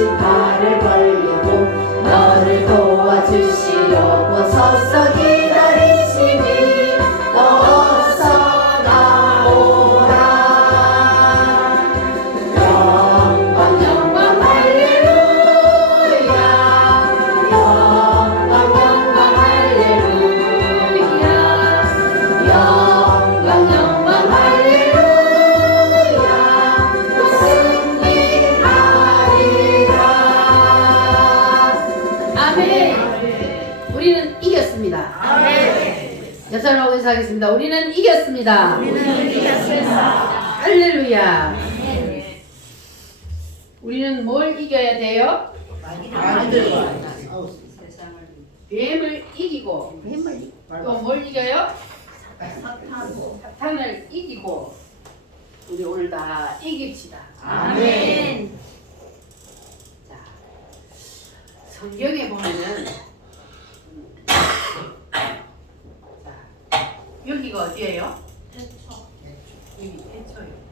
팔을 벌리고 너를 도와주시려고 서서 기다리시니 어서 나오라. 영광 영광 할렐루야. 영광 영광 할렐루야. 영광 영광 할렐루야. 또 승리하리라. 아멘. 우리는 이겼습니다. 아멘. 여자라고 인사하겠습니다. 우리는 이겼습니다. 우리는 이겼습니다. 할렐루야. 우리는 뭘 이겨야 돼요? 뱀을 이기고 또 뭘 이겨요? 사탄을 이기고 우리 오늘 다 이깁시다. 아멘. 자, 성경에 보면은 자, 여기가 어디예요? 여기 태초요.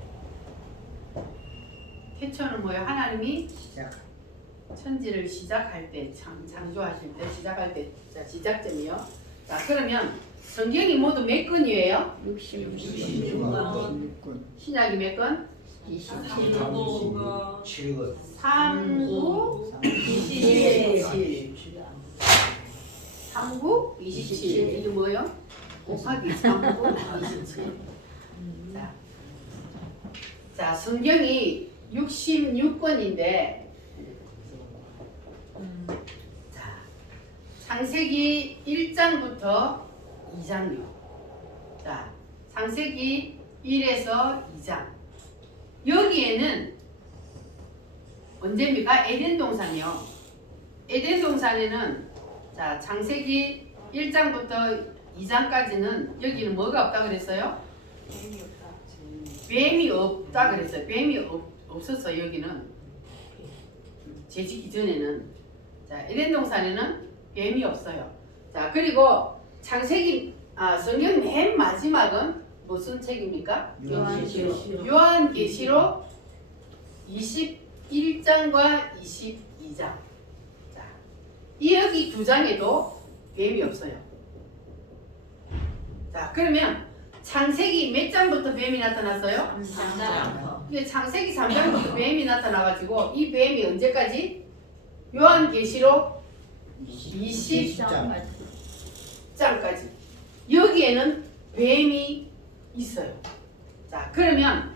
태초는 뭐예요? 하나님이 천지를 시작할 때, 창조하실 때, 시작할 때, 자, 시작점이요. 자, 그러면 성경이 모두 몇 권이에요? 66권. 신약이 몇 권? 7권. 3, 9, 27. 3, 9, 27. 이게 뭐예요? 곱하기 3, 9, 27. 자, 성경이 66권인데 자, 창세기 1장부터 2장요. 자, 창세기 1에서 2장. 여기에는 언제입니까? 에덴 동산이요. 에덴 동산에는 자, 창세기 1장부터 2장까지는 여기는 뭐가 없다 그랬어요? 뱀이 없다 그랬어요. 뱀이 없었어 여기는. 재짓기 전에는. 자, 에덴 동산에는 뱀이 없어요. 자, 그리고 창세기 성경 맨 마지막은 무슨 책입니까? 요한계시록 21장과 22장. 자, 여기 두 장에도 뱀이 없어요. 자, 그러면 창세기 몇 장부터 뱀이 나타났어요? 3장. 근데 창세기 3장부터 뱀이 나타나가지고 이 뱀이 언제까지? 요한계시록 20장까지. 여기에는 뱀이 있어요. 자, 그러면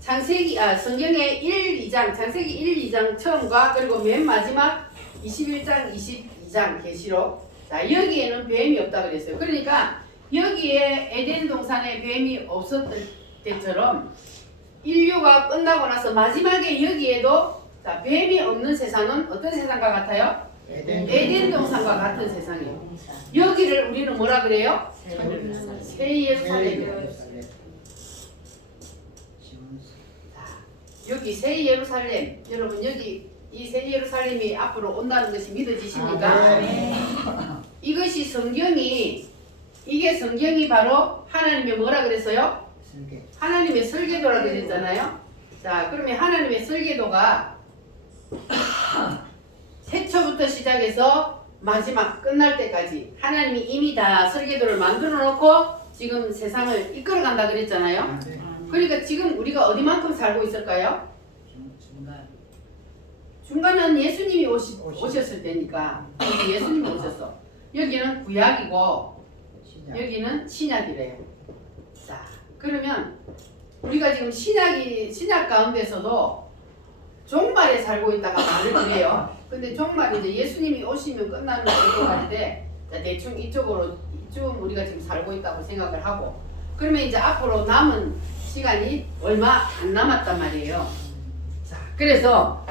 성경의 1, 2장, 창세기 1, 2장 처음과 그리고 맨 마지막 21장, 22장 계시록. 자, 여기에는 뱀이 없다 그랬어요. 그러니까 여기에 에덴 동산에 뱀이 없었던 때처럼 인류가 끝나고 나서 마지막에 여기에도 자, 뱀이 없는 세상은 어떤 세상과 같아요? 에덴 동산과 같은 세상이에요. 여기를 우리는 뭐라 그래요? 새 예루살렘이에요. 여기 새 예루살렘. 여러분 여기 이 새 예루살렘이 앞으로 온다는 것이 믿어지십니까? 이것이 이게 성경이 바로 하나님의 뭐라 그랬어요? 하나님의 설계도라 그랬잖아요. 자, 그러면 하나님의 설계도가 태초부터 시작해서 마지막 끝날 때까지 하나님이 이미 다 설계도를 만들어 놓고 지금 세상을 이끌어 간다 그랬잖아요. 그러니까 지금 우리가 어디만큼 살고 있을까요? 중간은 예수님이 오셨을 때니까 예수님이 오셨어. 여기는 구약이고 여기는 신약이래요. 자, 그러면 우리가 지금 신약 가운데서도 종말에 살고 있다가 말을 그래요. 근데 종말이 이제 예수님이 오시면 끝나는 것 같은데 대충 이쪽은 우리가 지금 살고 있다고 생각을 하고 그러면 이제 앞으로 남은 시간이 얼마 안 남았단 말이에요. 자, 그래서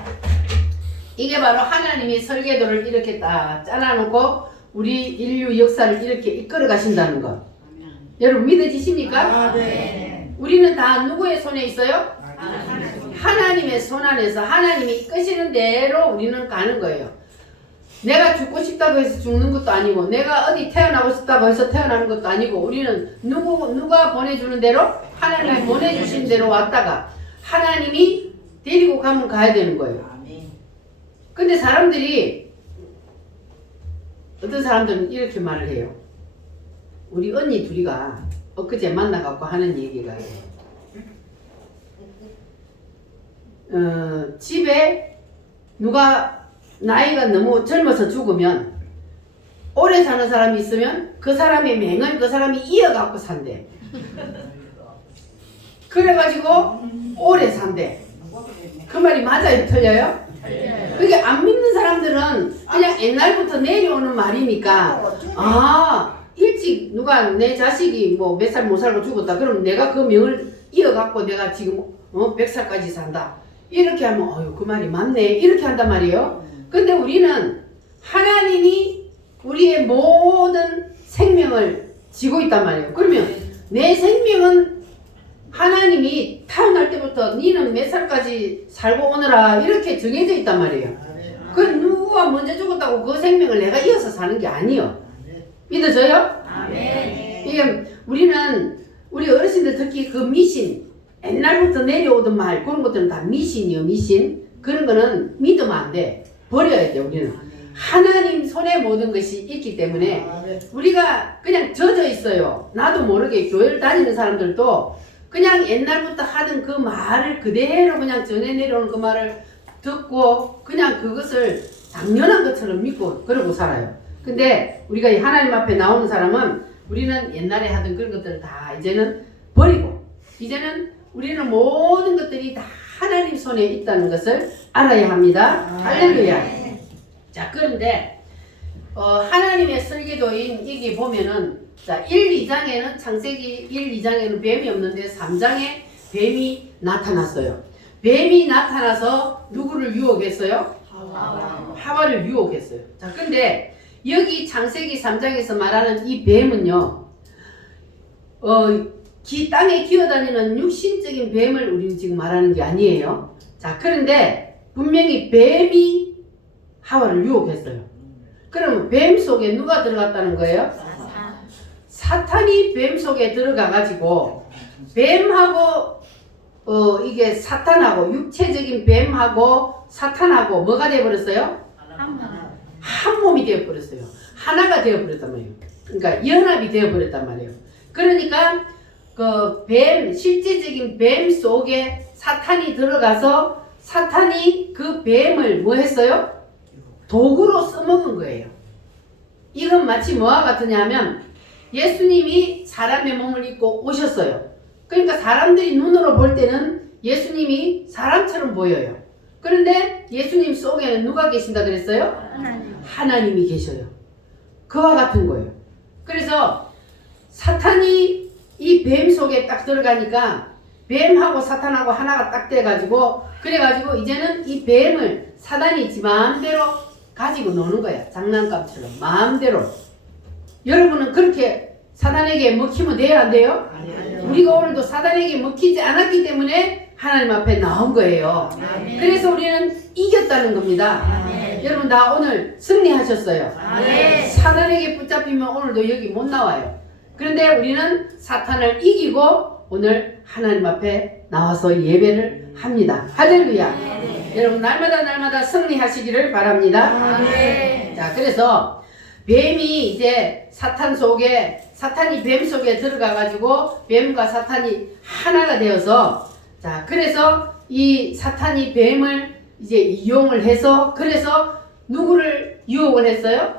이게 바로 하나님이 설계도를 이렇게 딱 짜놔놓고 우리 인류 역사를 이렇게 이끌어 가신다는 것. 여러분 믿어지십니까? 네. 우리는 다 누구의 손에 있어요? 하나님의 손 안에서 하나님이 끄시는 대로 우리는 가는 거예요. 내가 죽고 싶다고 해서 죽는 것도 아니고 내가 어디 태어나고 싶다고 해서 태어나는 것도 아니고 우리는 누가 보내주는 대로 하나님이 보내주신 대로 왔다가 하나님이 데리고 가면 가야 되는 거예요. 근데 사람들이 어떤 사람들은 이렇게 말을 해요. 우리 언니 둘이가 엊그제 만나갖고 하는 얘기가 집에 누가 나이가 너무 젊어서 죽으면 오래 사는 사람이 있으면 그 사람의 맹을 그 사람이 이어갖고 산대. 그래가지고 오래 산대. 그 말이 맞아요? 틀려요? 그러니까 안 믿는 사람들은 그냥 옛날부터 내려오는 말이니까 일찍 누가 내 자식이 뭐 몇 살 못 살고 죽었다 그럼 내가 그 명을 이어갖고 내가 지금 100살까지 산다 이렇게 하면 그 말이 맞네 이렇게 한단 말이에요. 근데 우리는 하나님이 우리의 모든 생명을 지고 있단 말이에요. 그러면 내 생명은 하나님이 태어날 때부터 니는 몇 살까지 살고 오너라 이렇게 정해져 있단 말이에요. 그 누가 먼저 죽었다고 그 생명을 내가 이어서 사는 게 아니에요. 믿어져요? 이게 우리는 우리 어르신들 특히 그 미신 옛날부터 내려오던 말 그런 것들은 다 미신이요. 미신 그런 거는 믿으면 안 돼. 버려야 돼. 우리는 하나님 손에 모든 것이 있기 때문에 우리가 그냥 젖어 있어요. 나도 모르게 교회를 다니는 사람들도 그냥 옛날부터 하던 그 말을 그대로 그냥 전해 내려오는 그 말을 듣고 그냥 그것을 당연한 것처럼 믿고 그러고 살아요. 근데 우리가 이 하나님 앞에 나오는 사람은 우리는 옛날에 하던 그런 것들을 다 이제는 버리고 이제는 우리는 모든 것들이 다 하나님 손에 있다는 것을 알아야 합니다. 할렐루야. 자, 그런데 하나님의 설계도인 여기 보면은 자, 1, 2장에는 창세기 1, 2장에는 뱀이 없는데 3장에 뱀이 나타났어요. 뱀이 나타나서 누구를 유혹했어요? 하와를 유혹했어요. 자, 근데 여기 창세기 3장에서 말하는 이 뱀은요, 땅에 기어다니는 육신적인 뱀을 우리는 지금 말하는 게 아니에요. 자, 그런데 분명히 뱀이 하와를 유혹했어요. 그럼 뱀 속에 누가 들어갔다는 거예요? 사탄이 뱀 속에 들어가가지고 뱀하고 이게 사탄하고 육체적인 뱀하고 사탄하고 뭐가 되어버렸어요? 한 몸이 되어버렸어요. 하나가 되어버렸단 말이에요. 그러니까 연합이 되어버렸단 말이에요. 그러니까 그 뱀, 실제적인 뱀 속에 사탄이 들어가서 사탄이 그 뱀을 뭐 했어요? 도구로 써먹은 거예요. 이건 마치 뭐와 같으냐 하면 예수님이 사람의 몸을 입고 오셨어요. 그러니까 사람들이 눈으로 볼 때는 예수님이 사람처럼 보여요. 그런데 예수님 속에는 누가 계신다 그랬어요? 하나님이 계셔요. 그와 같은 거예요. 그래서 사탄이 이 뱀 속에 딱 들어가니까 뱀하고 사탄하고 하나가 딱 돼가지고 그래가지고 이제는 이 뱀을 사단이 지 마음대로 가지고 노는 거야. 장난감처럼 마음대로. 여러분은 그렇게 사단에게 먹히면 돼요? 안 돼요? 우리가 오늘도 사단에게 먹히지 않았기 때문에 하나님 앞에 나온 거예요. 그래서 우리는 이겼다는 겁니다. 여러분 다 오늘 승리하셨어요. 사단에게 붙잡히면 오늘도 여기 못 나와요. 그런데 우리는 사탄을 이기고 오늘 하나님 앞에 나와서 예배를 합니다. 할렐루야. 여러분 날마다 승리하시기를 바랍니다. 자, 그래서 뱀이 이제 사탄이 뱀 속에 들어가가지고 뱀과 사탄이 하나가 되어서 자, 그래서 이 사탄이 뱀을 이제 이용을 해서 그래서 누구를 유혹을 했어요?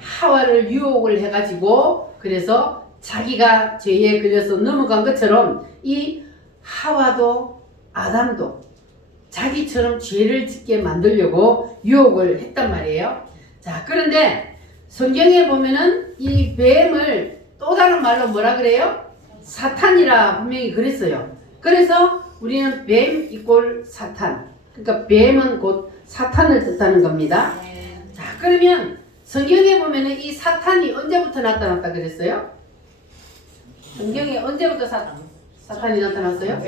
하와를 유혹을 해가지고 그래서 자기가 죄에 걸려서 넘어간 것처럼 이 하와도 아담도 자기처럼 죄를 짓게 만들려고 유혹을 했단 말이에요. 자, 그런데 성경에 보면은 이 뱀을 또 다른 말로 뭐라 그래요? 사탄이라 분명히 그랬어요. 그래서 우리는 뱀 이꼴 사탄. 그러니까 뱀은 곧 사탄을 뜻하는 겁니다. 자, 그러면 성경에 보면은 이 사탄이 언제부터 나타났다 그랬어요? 성경에 언제부터 사탄이 나타났어요?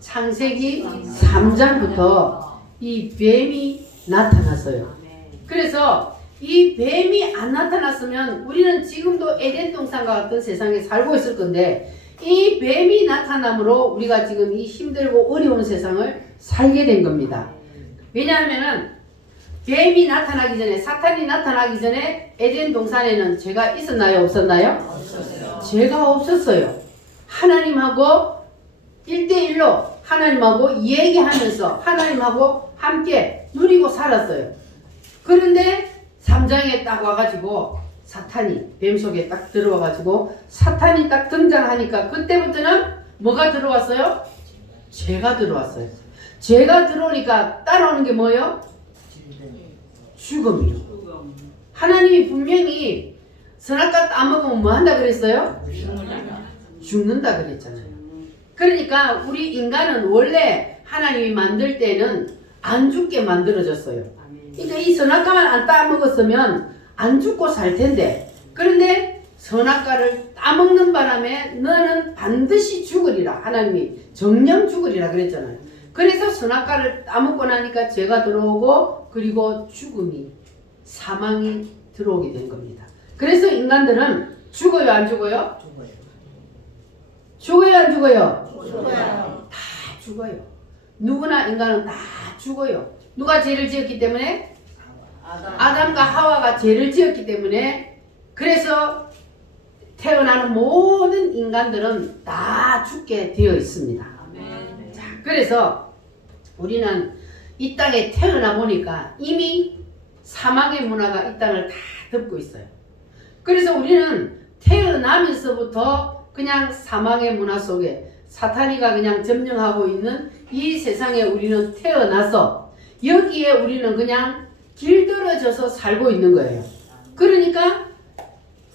창세기 3장부터 이 뱀이 나타났어요. 그래서 이 뱀이 안 나타났으면 우리는 지금도 에덴 동산과 같은 세상에 살고 있을 건데 이 뱀이 나타남으로 우리가 지금 이 힘들고 어려운 세상을 살게 된 겁니다. 왜냐하면은 뱀이 나타나기 전에, 사탄이 나타나기 전에 에덴 동산에는 죄가 있었나요? 없었나요? 없었어요. 죄가 없었어요. 하나님하고 1대1로 하나님하고 얘기하면서 하나님하고 함께 누리고 살았어요. 그런데 3장에 딱 와가지고 사탄이 뱀 속에 딱 들어와가지고 사탄이 딱 등장하니까 그때부터는 뭐가 들어왔어요? 죄가 들어왔어요. 죄가 들어오니까 따라오는 게 뭐예요? 죽음이요. 하나님이 분명히 선악과 따먹으면 뭐 한다 그랬어요? 죽는다 그랬잖아요. 그러니까 우리 인간은 원래 하나님이 만들 때는 안 죽게 만들어졌어요. 그러니까 이 선악과만 안 따먹었으면 안 죽고 살 텐데, 그런데 선악과를 따먹는 바람에 너는 반드시 죽으리라. 하나님이 정령 죽으리라 그랬잖아요. 그래서 선악과를 따먹고 나니까 죄가 들어오고 그리고 죽음이, 사망이 들어오게 된 겁니다. 그래서 인간들은 죽어요, 안 죽어요? 죽어요, 안 죽어요? 죽어요. 다 죽어요. 누구나 인간은 다 죽어요. 누가 죄를 지었기 때문에? 아담과 하와가 죄를 지었기 때문에. 그래서 태어나는 모든 인간들은 다 죽게 되어 있습니다. 자, 그래서 우리는 이 땅에 태어나 보니까 이미 사망의 문화가 이 땅을 다 덮고 있어요. 그래서 우리는 태어나면서부터 그냥 사망의 문화 속에 사탄이가 그냥 점령하고 있는 이 세상에 우리는 태어나서 여기에 우리는 그냥 길들여져서 살고 있는 거예요. 그러니까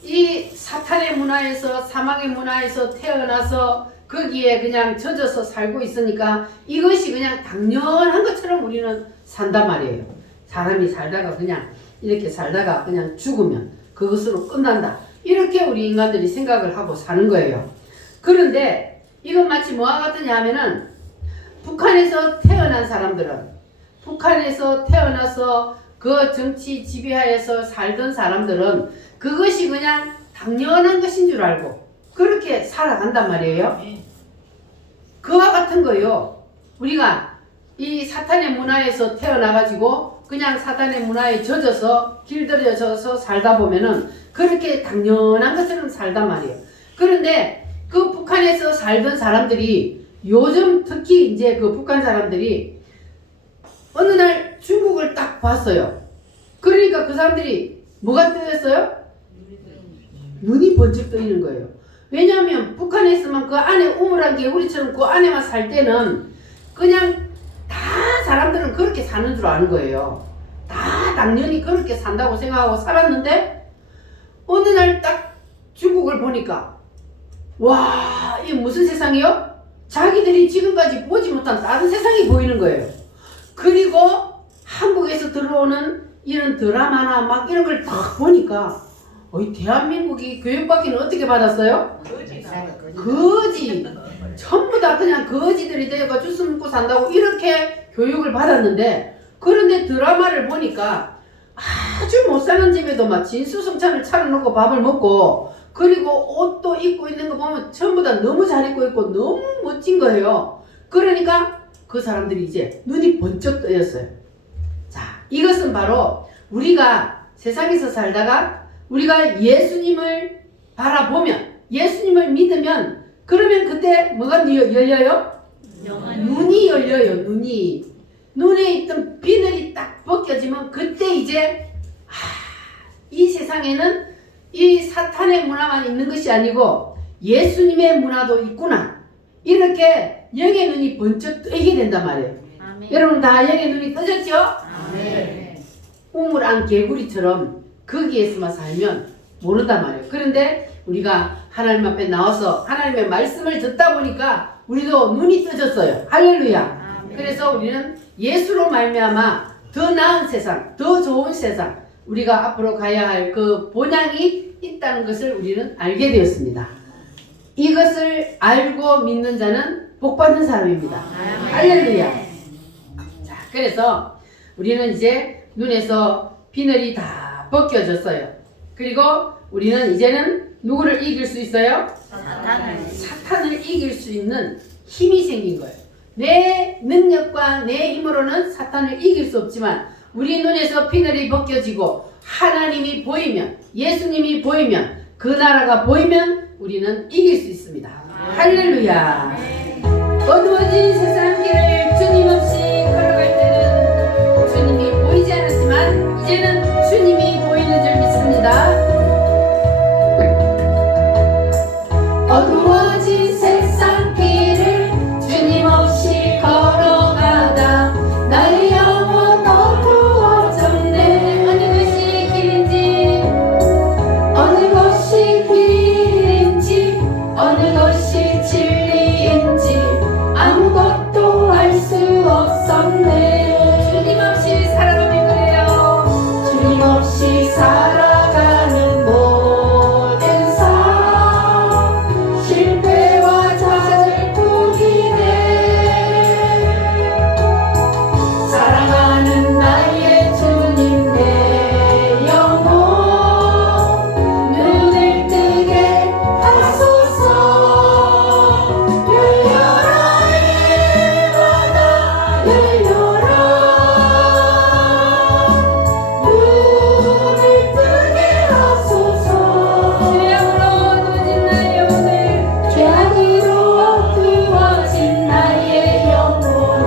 이 사탄의 문화에서, 사망의 문화에서 태어나서 거기에 그냥 젖어서 살고 있으니까 이것이 그냥 당연한 것처럼 우리는 산단 말이에요. 사람이 살다가 그냥 이렇게 살다가 그냥 죽으면 그것으로 끝난다. 이렇게 우리 인간들이 생각을 하고 사는 거예요. 그런데 이건 마치 뭐와 같으냐 하면은 북한에서 태어난 사람들은, 북한에서 태어나서 그 정치 지배하에서 살던 사람들은 그것이 그냥 당연한 것인 줄 알고 그렇게 살아간단 말이에요. 그와 같은 거요. 우리가 이 사탄의 문화에서 태어나가지고 그냥 사탄의 문화에 젖어서 길들여져서 살다 보면은 그렇게 당연한 것처럼 살단 말이에요. 그런데 그 북한에서 살던 사람들이 요즘 특히 이제 그 북한 사람들이 어느 날 중국을 딱 봤어요. 그러니까 그 사람들이 뭐가 뜨였어요? 눈이 번쩍 뜨이는 거예요. 왜냐하면 북한에 있으면 그 안에 우물한 개구리처럼 그 안에만 살 때는 그냥 다 사람들은 그렇게 사는 줄 아는 거예요. 다 당연히 그렇게 산다고 생각하고 살았는데 어느 날 딱 중국을 보니까 와, 이게 무슨 세상이요? 자기들이 지금까지 보지 못한 다른 세상이 보이는 거예요. 그리고 한국에서 들어오는 이런 드라마나 막 이런 걸 딱 보니까 대한민국이 교육받기는 어떻게 받았어요? 거지. 전부 다 그냥 거지들이 되어가 주스 먹고 산다고 이렇게 교육을 받았는데, 그런데 드라마를 보니까 아주 못 사는 집에도 막 진수성찬을 차려놓고 밥을 먹고 그리고 옷도 입고 있는 거 보면 전부 다 너무 잘 입고 있고 너무 멋진 거예요. 그러니까 그 사람들이 이제 눈이 번쩍 뜨였어요. 자, 이것은 바로 우리가 세상에서 살다가 우리가 예수님을 바라보면, 예수님을 믿으면, 그러면 그때 뭐가 열려요? 눈이 열려요. 눈에 있던 비늘이 딱 벗겨지면 그때 이제 이 세상에는 이 사탄의 문화만 있는 것이 아니고 예수님의 문화도 있구나. 이렇게 영의 눈이 번쩍 뜨게 된단 말이에요. 아멘. 여러분 다 영의 눈이 뜨셨죠? 아멘. 우물 안 개구리처럼 거기에서만 살면 모른단 말이에요. 그런데 우리가 하나님 앞에 나와서 하나님의 말씀을 듣다 보니까 우리도 눈이 뜨졌어요. 할렐루야. 아멘. 그래서 우리는 예수로 말미암아 더 나은 세상, 더 좋은 세상, 우리가 앞으로 가야 할 그 본향이 있다는 것을 우리는 알게 되었습니다. 이것을 알고 믿는 자는 복받는 사람입니다. 할렐루야. 자, 그래서 우리는 이제 눈에서 비늘이 다 벗겨졌어요. 그리고 우리는 이제는 누구를 이길 수 있어요? 사탄을. 사탄을 이길 수 있는 힘이 생긴 거예요. 내 능력과 내 힘으로는 사탄을 이길 수 없지만 우리 눈에서 피늘이 벗겨지고 하나님이 보이면, 예수님이 보이면, 그 나라가 보이면 우리는 이길 수 있습니다. 할렐루야. 어두워진 세상 길을 주님 없이 걸어갈 때는 주님이 보이지 않았지만 이제는 주님이 보이는 줄 믿습니다. 어두워진 세상 길을 주님 없이 걸어가다 나의 영혼 어두워졌네. 어느 것이 길인지, 어느 것이 길인지, 어느 것이 진리인지 아무것도 알 수 없었네. 주님 없이 살아가면 그래요. 주님 없이 살아가는 모든 삶 실패와 좌절뿐이네. 사랑하는 나의 주님 내 영혼 눈을 뜨게 하소서. 열려라 이 바다 열려라. 눈을 뜨게 하소서. 죄악으로 어두워진 나의 영혼을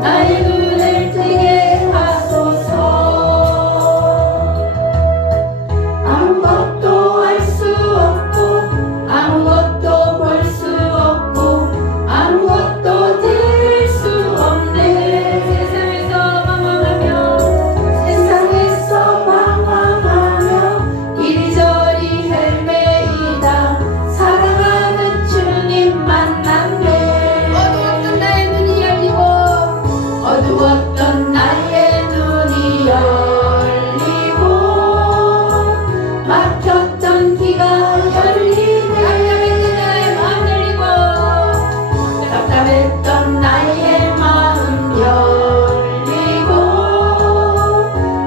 나의 눈을 뜨게 하소서. 아무것도 알 수 없고 아무것도 볼 수 없고 아무것도 들을 수 없네. 세상에서 방황하며 이리저리 헤매이다 사랑하는 주님 만났네. 어두웠던 나의 눈이 열리고 어두웠던 나의 눈이 열리고 막혔던 귀가 열리네. 답답했던 나의 마음 열리고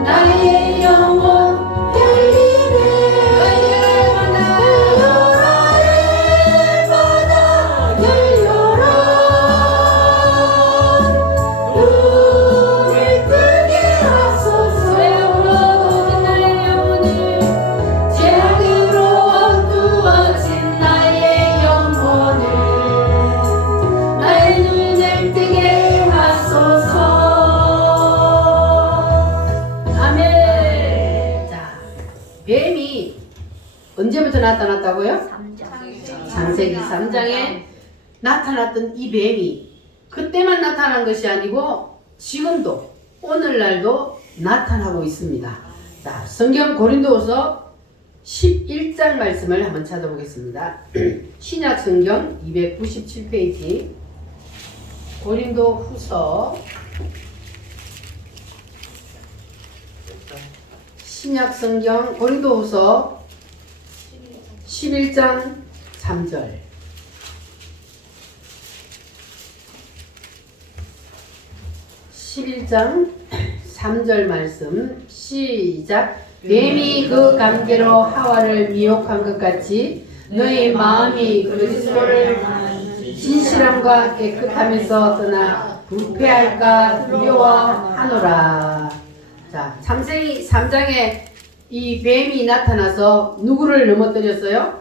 나의 영혼 열리네. 열려라 이 바다 열려라. 눈을 뜨게 하소서. 죄악으로 어두워진 나의 영혼을 나의 눈을 뜨게 하소서. 아멘. 자, 뱀이 언제부터 나타났다고요? 창세기 3장에 나타났던 이 뱀이 그때만 나타난 것이 아니고 지금도 오늘날도 나타나고 있습니다. 자, 성경 고린도후서 11장 말씀을 한번 찾아보겠습니다. 신약 성경 297페이지 고린도후서 신약 성경 고린도후서 11장 3절. (11장 3절) 말씀 시작. 뱀이 그 관계로 하와를 미혹한 것 같이 너희 마음이 그리스도를 진실함과 깨끗함에서 떠나 부패할까 두려워하노라. 자, 창세기 3장에 이 뱀이 나타나서 누구를 넘어뜨렸어요?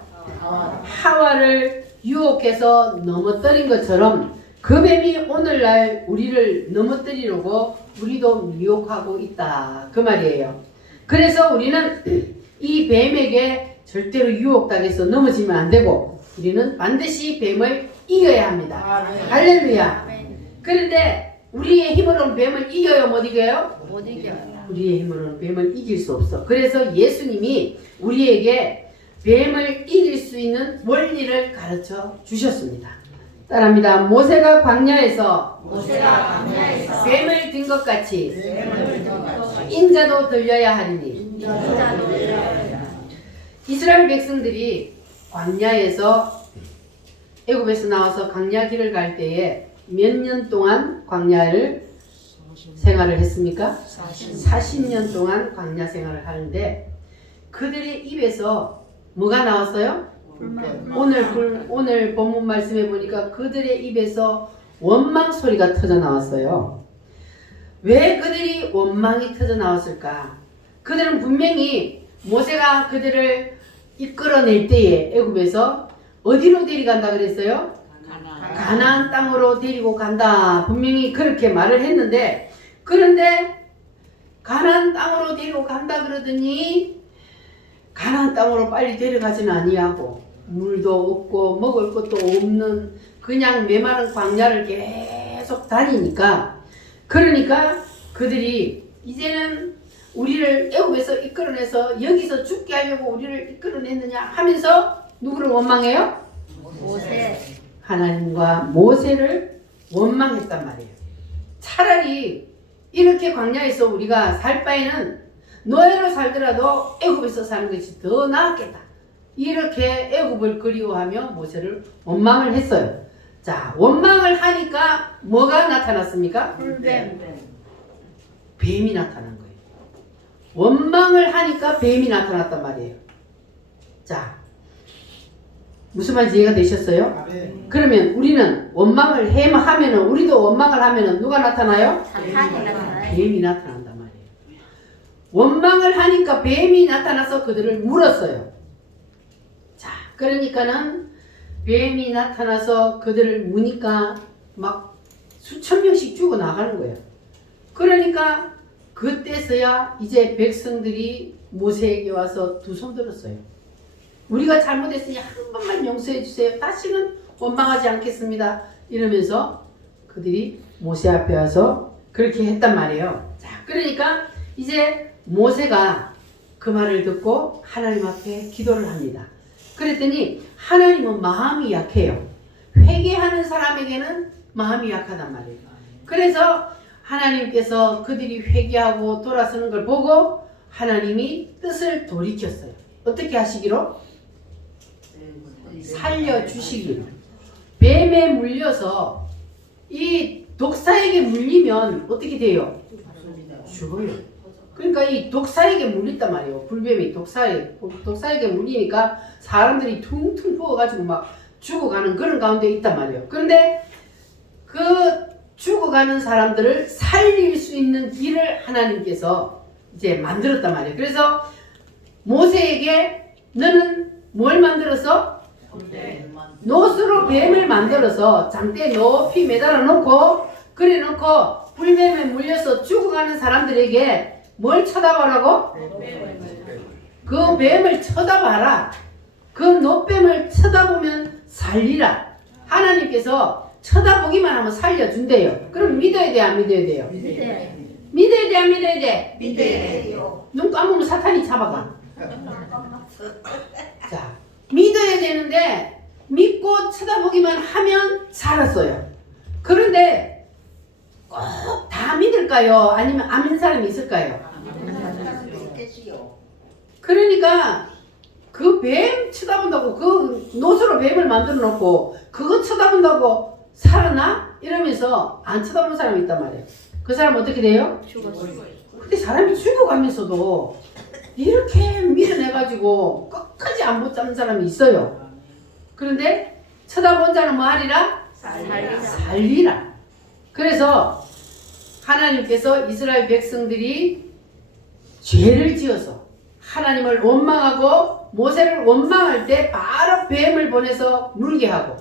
하와를 유혹해서 넘어뜨린 것처럼 그 뱀이 오늘날 우리를 넘어뜨리려고 우리도 미혹하고 있다, 그 말이에요. 그래서 우리는 이 뱀에게 절대로 유혹당해서 넘어지면 안 되고 우리는 반드시 뱀을 이겨야 합니다. 할렐루야. 그런데 우리의 힘으로는 뱀을 이겨요, 못 이겨요? 못 이겨요. 우리의 힘으로는 뱀을 이길 수 없어. 그래서 예수님이 우리에게 뱀을 이길 수 있는 원리를 가르쳐 주셨습니다. 따라합니다. 모세가 광야에서 뱀을 든 것 같이 인자도 들려야 하리니. 이스라엘 백성들이 광야에서 애굽에서 나와서 광야 길을 갈 때에 몇 년 동안 광야를 생활을 했습니까? 40년 동안 광야 생활을 하는데 그들의 입에서 뭐가 나왔어요? 오늘 본문 말씀해 보니까 그들의 입에서 원망 소리가 터져 나왔어요. 왜 그들이 원망이 터져 나왔을까? 그들은 분명히 모세가 그들을 이끌어낼 때에 애굽에서 어디로 데려간다 그랬어요? 가나안 땅으로 데리고 간다. 분명히 그렇게 말을 했는데, 그런데 가나안 땅으로 데리고 간다 그러더니 가나안 땅으로 빨리 데려가지는 아니하고 물도 없고 먹을 것도 없는 그냥 메마른 광야를 계속 다니니까, 그러니까 그들이 이제는 우리를 애굽에서 이끌어내서 여기서 죽게 하려고 우리를 이끌어냈느냐 하면서 누구를 원망해요? 모세. 하나님과 모세를 원망했단 말이에요. 차라리 이렇게 광야에서 우리가 살 바에는 노예로 살더라도 애굽에서 사는 것이 더 나았겠다. 이렇게 애굽을 그리워하며 모세를 원망을 했어요. 자, 원망을 하니까 뭐가 나타났습니까? 불뱀. 뱀이 나타난 거예요. 원망을 하니까 뱀이 나타났단 말이에요. 자, 무슨 말인지 이해가 되셨어요? 그러면 우리는 원망을 하면은, 우리도 원망을 하면은 누가 나타나요? 사탄이 나타나요. 뱀이 나타난단 말이에요. 원망을 하니까 뱀이 나타나서 그들을 물었어요. 자, 그러니까는 뱀이 나타나서 그들을 무니까 막 수천 명씩 죽어 나가는 거예요. 그러니까 그때서야 이제 백성들이 모세에게 와서 두 손 들었어요. 우리가 잘못했으니 한 번만 용서해 주세요. 다시는 원망하지 않겠습니다. 이러면서 그들이 모세 앞에 와서 그렇게 했단 말이에요. 자, 그러니까 이제 모세가 그 말을 듣고 하나님 앞에 기도를 합니다. 그랬더니 하나님은 마음이 약해요. 회개하는 사람에게는 마음이 약하단 말이에요. 그래서 하나님께서 그들이 회개하고 돌아서는 걸 보고 하나님이 뜻을 돌이켰어요. 어떻게 하시기로? 살려주시기로. 뱀에 물려서 이 독사에게 물리면 어떻게 돼요? 죽어요. 그러니까 이 독사에게 물렸단 말이에요. 불뱀이 독사에게 물리니까 사람들이 퉁퉁 부어가지고 막 죽어가는 그런 가운데 있단 말이에요. 그런데 그 죽어가는 사람들을 살릴 수 있는 길을 하나님께서 이제 만들었단 말이에요. 그래서 모세에게 너는 뭘 만들어서? 노스로 뱀을 만들어서 장대에 높이 매달아 놓고, 그래 놓고 불뱀에 물려서 죽어가는 사람들에게 뭘 쳐다보라고? 그 뱀을 쳐다봐라. 그 노뱀을 쳐다보면 살리라. 하나님께서 쳐다보기만 하면 살려준대요. 그럼 믿어야 돼, 안 믿어야 돼요? 믿어야 돼, 안 믿어야 돼? 믿어요. 눈 감으면 사탄이 잡아가. 자, 믿어야 되는데 믿고 쳐다보기만 하면 살았어요. 그런데 꼭 다 믿을까요? 아니면 안 믿는 사람이 있을까요? 그러니까 그 뱀 쳐다본다고, 그 노스로 뱀을 만들어 놓고 그거 쳐다본다고 살아나? 이러면서 안 쳐다본 사람이 있단 말이에요. 그 사람 어떻게 돼요? 죽었어요. 근데 사람이 죽어가면서도 이렇게 밀어내가지고 끝까지 안 붙잡는 사람이 있어요. 그런데 쳐다본 자는 뭐 하리라? 살리라. 그래서 하나님께서 이스라엘 백성들이 죄를 지어서 하나님을 원망하고 모세를 원망할 때 바로 뱀을 보내서 물게 하고,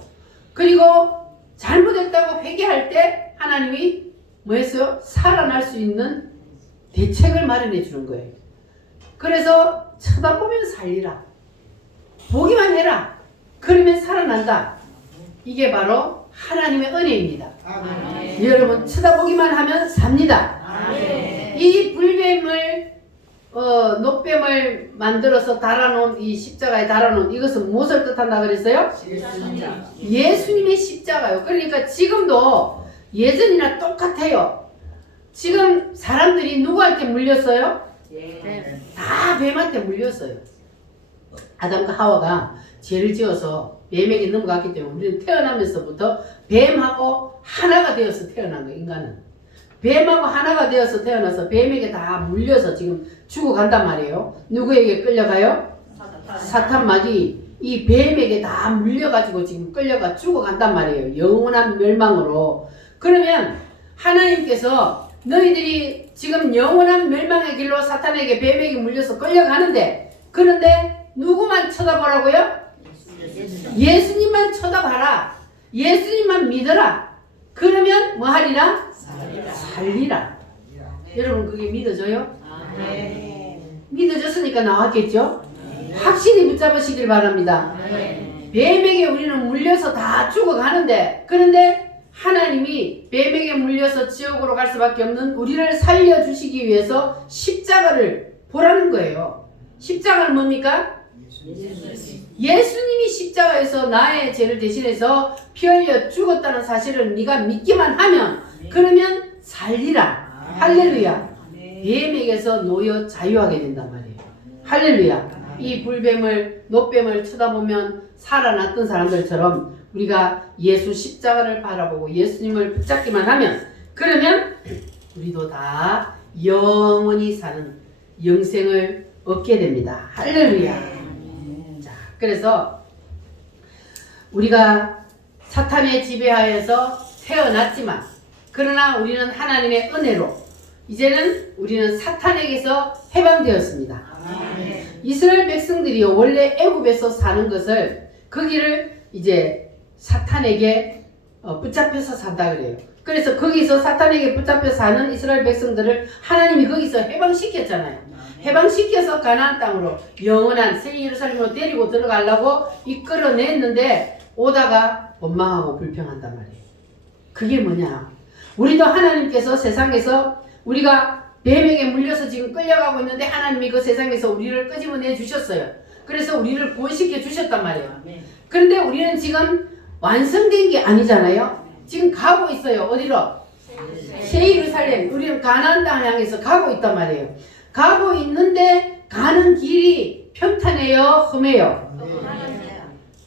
그리고 잘못했다고 회개할 때 하나님이 뭐 했어요? 살아날 수 있는 대책을 마련해 주는 거예요. 그래서 쳐다보면 살리라. 보기만 해라. 그러면 살아난다. 이게 바로 하나님의 은혜입니다. 아멘. 여러분, 쳐다보기만 하면 삽니다. 아멘. 이 불뱀을 노뱀을 만들어서 달아놓은, 이 십자가에 달아놓은 이것은 무엇을 뜻한다 그랬어요? 예수님의 십자가요. 그러니까 지금도 예전이나 똑같아요. 지금 사람들이 누구한테 물렸어요? 다 뱀한테 물렸어요. 아담과 하와가 죄를 지어서 뱀에게 넘어갔기 때문에 우리는 태어나면서부터 뱀하고 하나가 되어서 태어난 거예요. 인간은 뱀하고 하나가 되어서 태어나서 뱀에게 다 물려서 지금 죽어간단 말이에요. 누구에게 끌려가요? 사탄 마귀 이 뱀에게 다 물려가지고 지금 끌려가 죽어간단 말이에요. 영원한 멸망으로. 그러면 하나님께서 너희들이 지금 영원한 멸망의 길로 사탄에게 뱀에게 물려서 끌려가는데, 그런데 누구만 쳐다보라고요? 예수님만 쳐다봐라. 예수님만 믿어라. 그러면 뭐 하리라? 살리라. 여러분 그게 믿어져요? 믿어졌으니까 나왔겠죠? 확실히 붙잡으시길 바랍니다. 뱀에게 우리는 물려서 다 죽어가는데, 그런데 하나님이 뱀에게 물려서 지옥으로 갈 수밖에 없는 우리를 살려주시기 위해서 십자가를 보라는 거예요. 십자가는 뭡니까? 예수님이 십자가에서 나의 죄를 대신해서 피 흘려 죽었다는 사실을 네가 믿기만 하면, 그러면 살리라. 할렐루야. 뱀에게서 놓여 자유하게 된단 말이에요. 할렐루야. 이 불뱀을, 노뱀을 쳐다보면 살아났던 사람들처럼 우리가 예수 십자가를 바라보고 예수님을 붙잡기만 하면, 그러면 우리도 다 영원히 사는 영생을 얻게 됩니다. 할렐루야. 자, 그래서 우리가 사탄의 지배하에서 태어났지만, 그러나 우리는 하나님의 은혜로 이제는 우리는 사탄에게서 해방되었습니다. 이스라엘 백성들이 원래 애굽에서 사는 것을, 거기를 이제 사탄에게 붙잡혀서 산다 그래요. 그래서 거기서 사탄에게 붙잡혀 사는 이스라엘 백성들을 하나님이 거기서 해방시켰잖아요. 해방시켜서 가나안 땅으로 영원한 새 예루살렘으로 데리고 들어가려고 이끌어냈는데, 오다가 원망하고 불평한단 말이에요. 그게 뭐냐? 우리도 하나님께서 세상에서 우리가 뱀에게 물려서 지금 끌려가고 있는데, 하나님이 그 세상에서 우리를 끄집어내 주셨어요. 그래서 우리를 구원시켜 주셨단 말이에요. 그런데 우리는 지금 완성된 게 아니잖아요. 지금 가고 있어요. 어디로? 새 예루살렘. 우리는 가나안 땅을 향해서 가고 있단 말이에요. 가고 있는데 가는 길이 평탄해요? 험해요?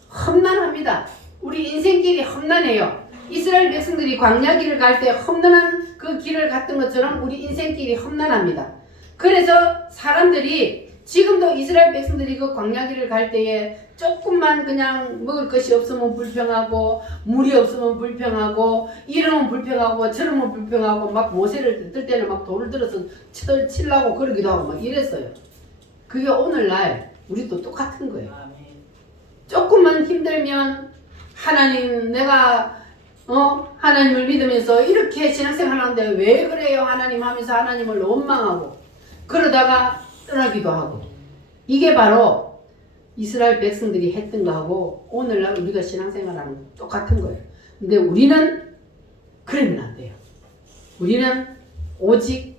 험난합니다. 우리 인생길이 험난해요. 이스라엘 백성들이 광야길을 갈 때 험난한 그 길을 갔던 것처럼 우리 인생길이 험난합니다. 그래서 사람들이 지금도 이스라엘 백성들이 그 광야길을 갈 때에 조금만 그냥 먹을 것이 없으면 불평하고, 물이 없으면 불평하고, 이러면 불평하고, 저러면 불평하고, 막 모세를 뜰 때는 막 돌을 들어서 치려고 그러기도 하고 막 이랬어요. 그게 오늘날 우리도 똑같은 거예요. 조금만 힘들면 하나님, 내가 하나님을 믿으면서 이렇게 신앙생활 하는데 왜 그래요 하나님 하면서 하나님을 원망하고, 그러다가 떠나기도 하고. 이게 바로 이스라엘 백성들이 했던 거하고 오늘날 우리가 신앙생활하는 거 똑같은 거예요. 근데 우리는 그러면 안 돼요. 우리는 오직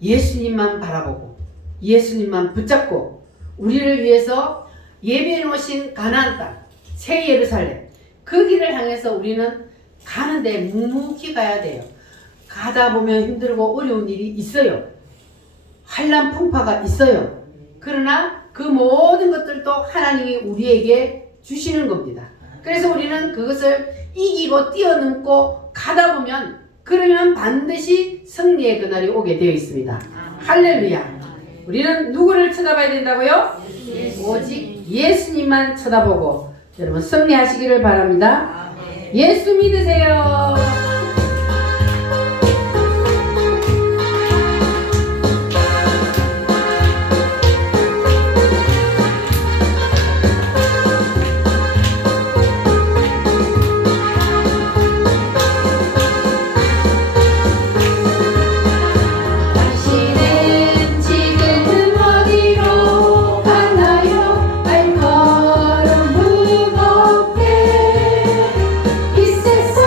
예수님만 바라보고 예수님만 붙잡고, 우리를 위해서 예비해 놓으신 가나안 땅, 새 예루살렘, 그 길을 향해서 우리는 가는데 묵묵히 가야 돼요. 가다 보면 힘들고 어려운 일이 있어요. 환난 풍파가 있어요. 그러나 그 모든 것들도 하나님이 우리에게 주시는 겁니다. 그래서 우리는 그것을 이기고 뛰어넘고 가다 보면, 그러면 반드시 승리의 그날이 오게 되어 있습니다. 할렐루야. 우리는 누구를 쳐다봐야 된다고요? 오직 예수님만 쳐다보고 여러분 승리하시기를 바랍니다. 예수 믿으세요. 이 세상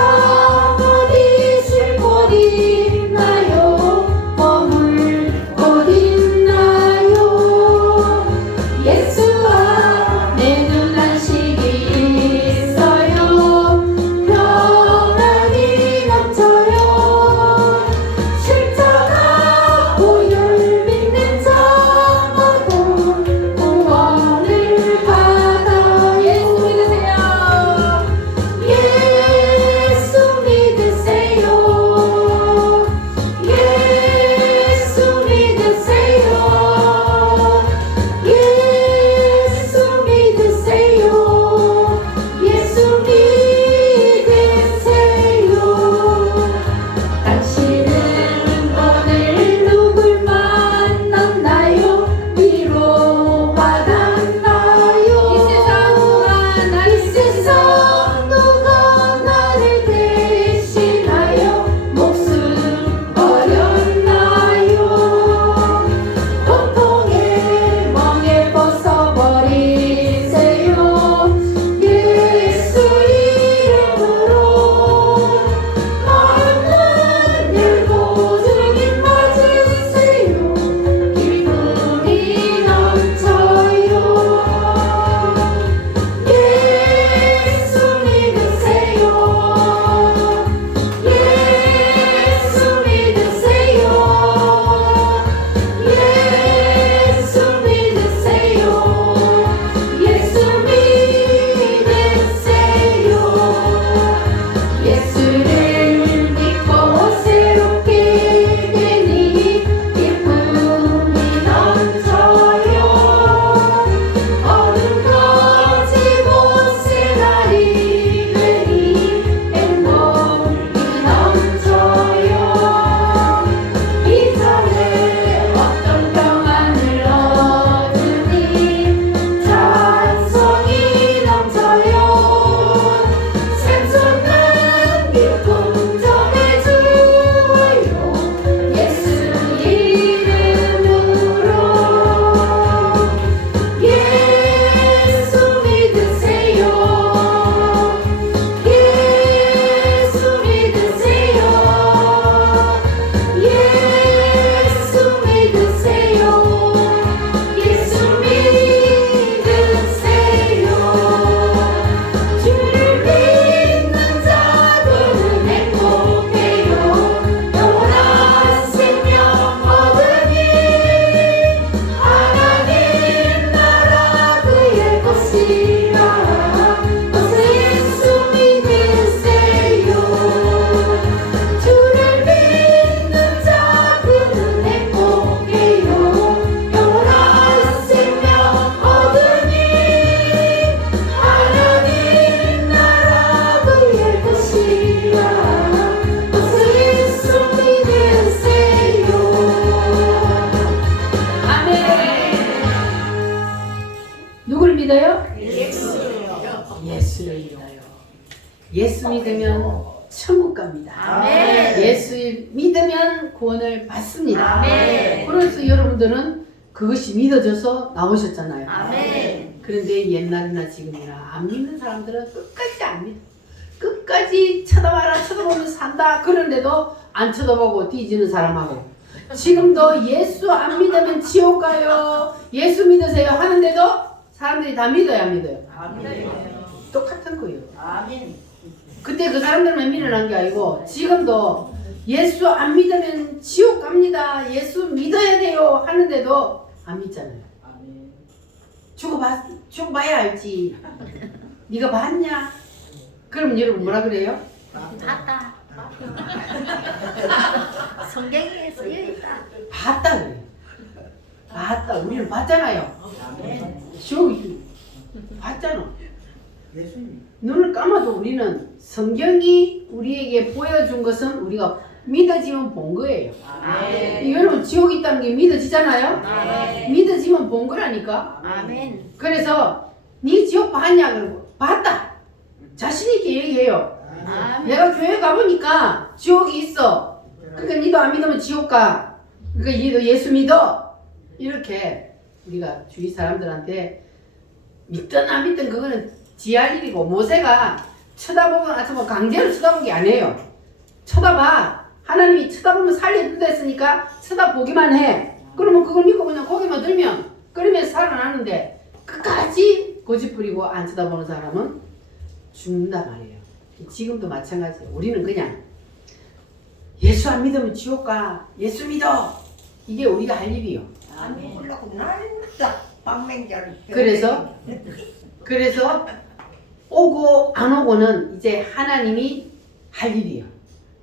예수 믿으면 천국 갑니다. 아멘. 예수 믿으면 구원을 받습니다. 아멘. 그래서 여러분들은 그것이 믿어져서 나오셨잖아요. 아멘. 그런데 옛날이나 지금이나 안 믿는 사람들은 끝까지 안 믿어. 끝까지 쳐다봐라 쳐다보면서 산다. 그런데도 안 쳐다보고 뒤지는 사람하고 지금도 예수 안 믿으면 지옥 가요. 예수 믿으세요 하는데도 사람들이 다 믿어요 안 믿어요? 똑같은 거예요. 아멘. 그때 그 사람들만 밀어난 게 아니고 지금도 예수 안 믿으면 지옥 갑니다. 예수 믿어야 돼요 하는데도 안 믿잖아요. 죽어봐야 알지. 네가 봤냐? 그럼 여러분 뭐라 그래요? 봤다. 성경에 쓰여 있다. 봤다 그래요. 봤다. 우리는 봤잖아요. 아멘. 지옥이 봤잖아. 눈을 감아도 우리는 성경이 우리에게 보여준 것은 우리가 믿어지면 본 거예요. 아멘. 여러분 지옥이 있다는 게 믿어지잖아요. 아멘. 믿어지면 본 거라니까. 아멘. 그래서 네 지옥 봤냐 그러고 봤다. 자신 있게 얘기해요. 아멘. 내가 교회 가보니까 지옥이 있어. 그러니까 니도 안 믿으면 지옥 가. 그러니까 니도 예수 믿어. 이렇게 우리가 주위 사람들한테 믿든 안 믿든 그거는 지할 일이고 모세가 쳐다보고 강제로 쳐다본 게 아니에요. 쳐다봐. 하나님이 쳐다보면 살려준다 했으니까 쳐다보기만 해. 그러면 그걸 믿고 그냥 고개만 들면 그러면 살아나는데 끝까지 고집 부리고 안 쳐다보는 사람은 죽는단 말이에요. 지금도 마찬가지예요. 우리는 그냥 예수 안 믿으면 지옥 가. 예수 믿어. 이게 우리가 할 일이요. 아멘. 그래서 오고 안 오고는 이제 하나님이 할 일이에요.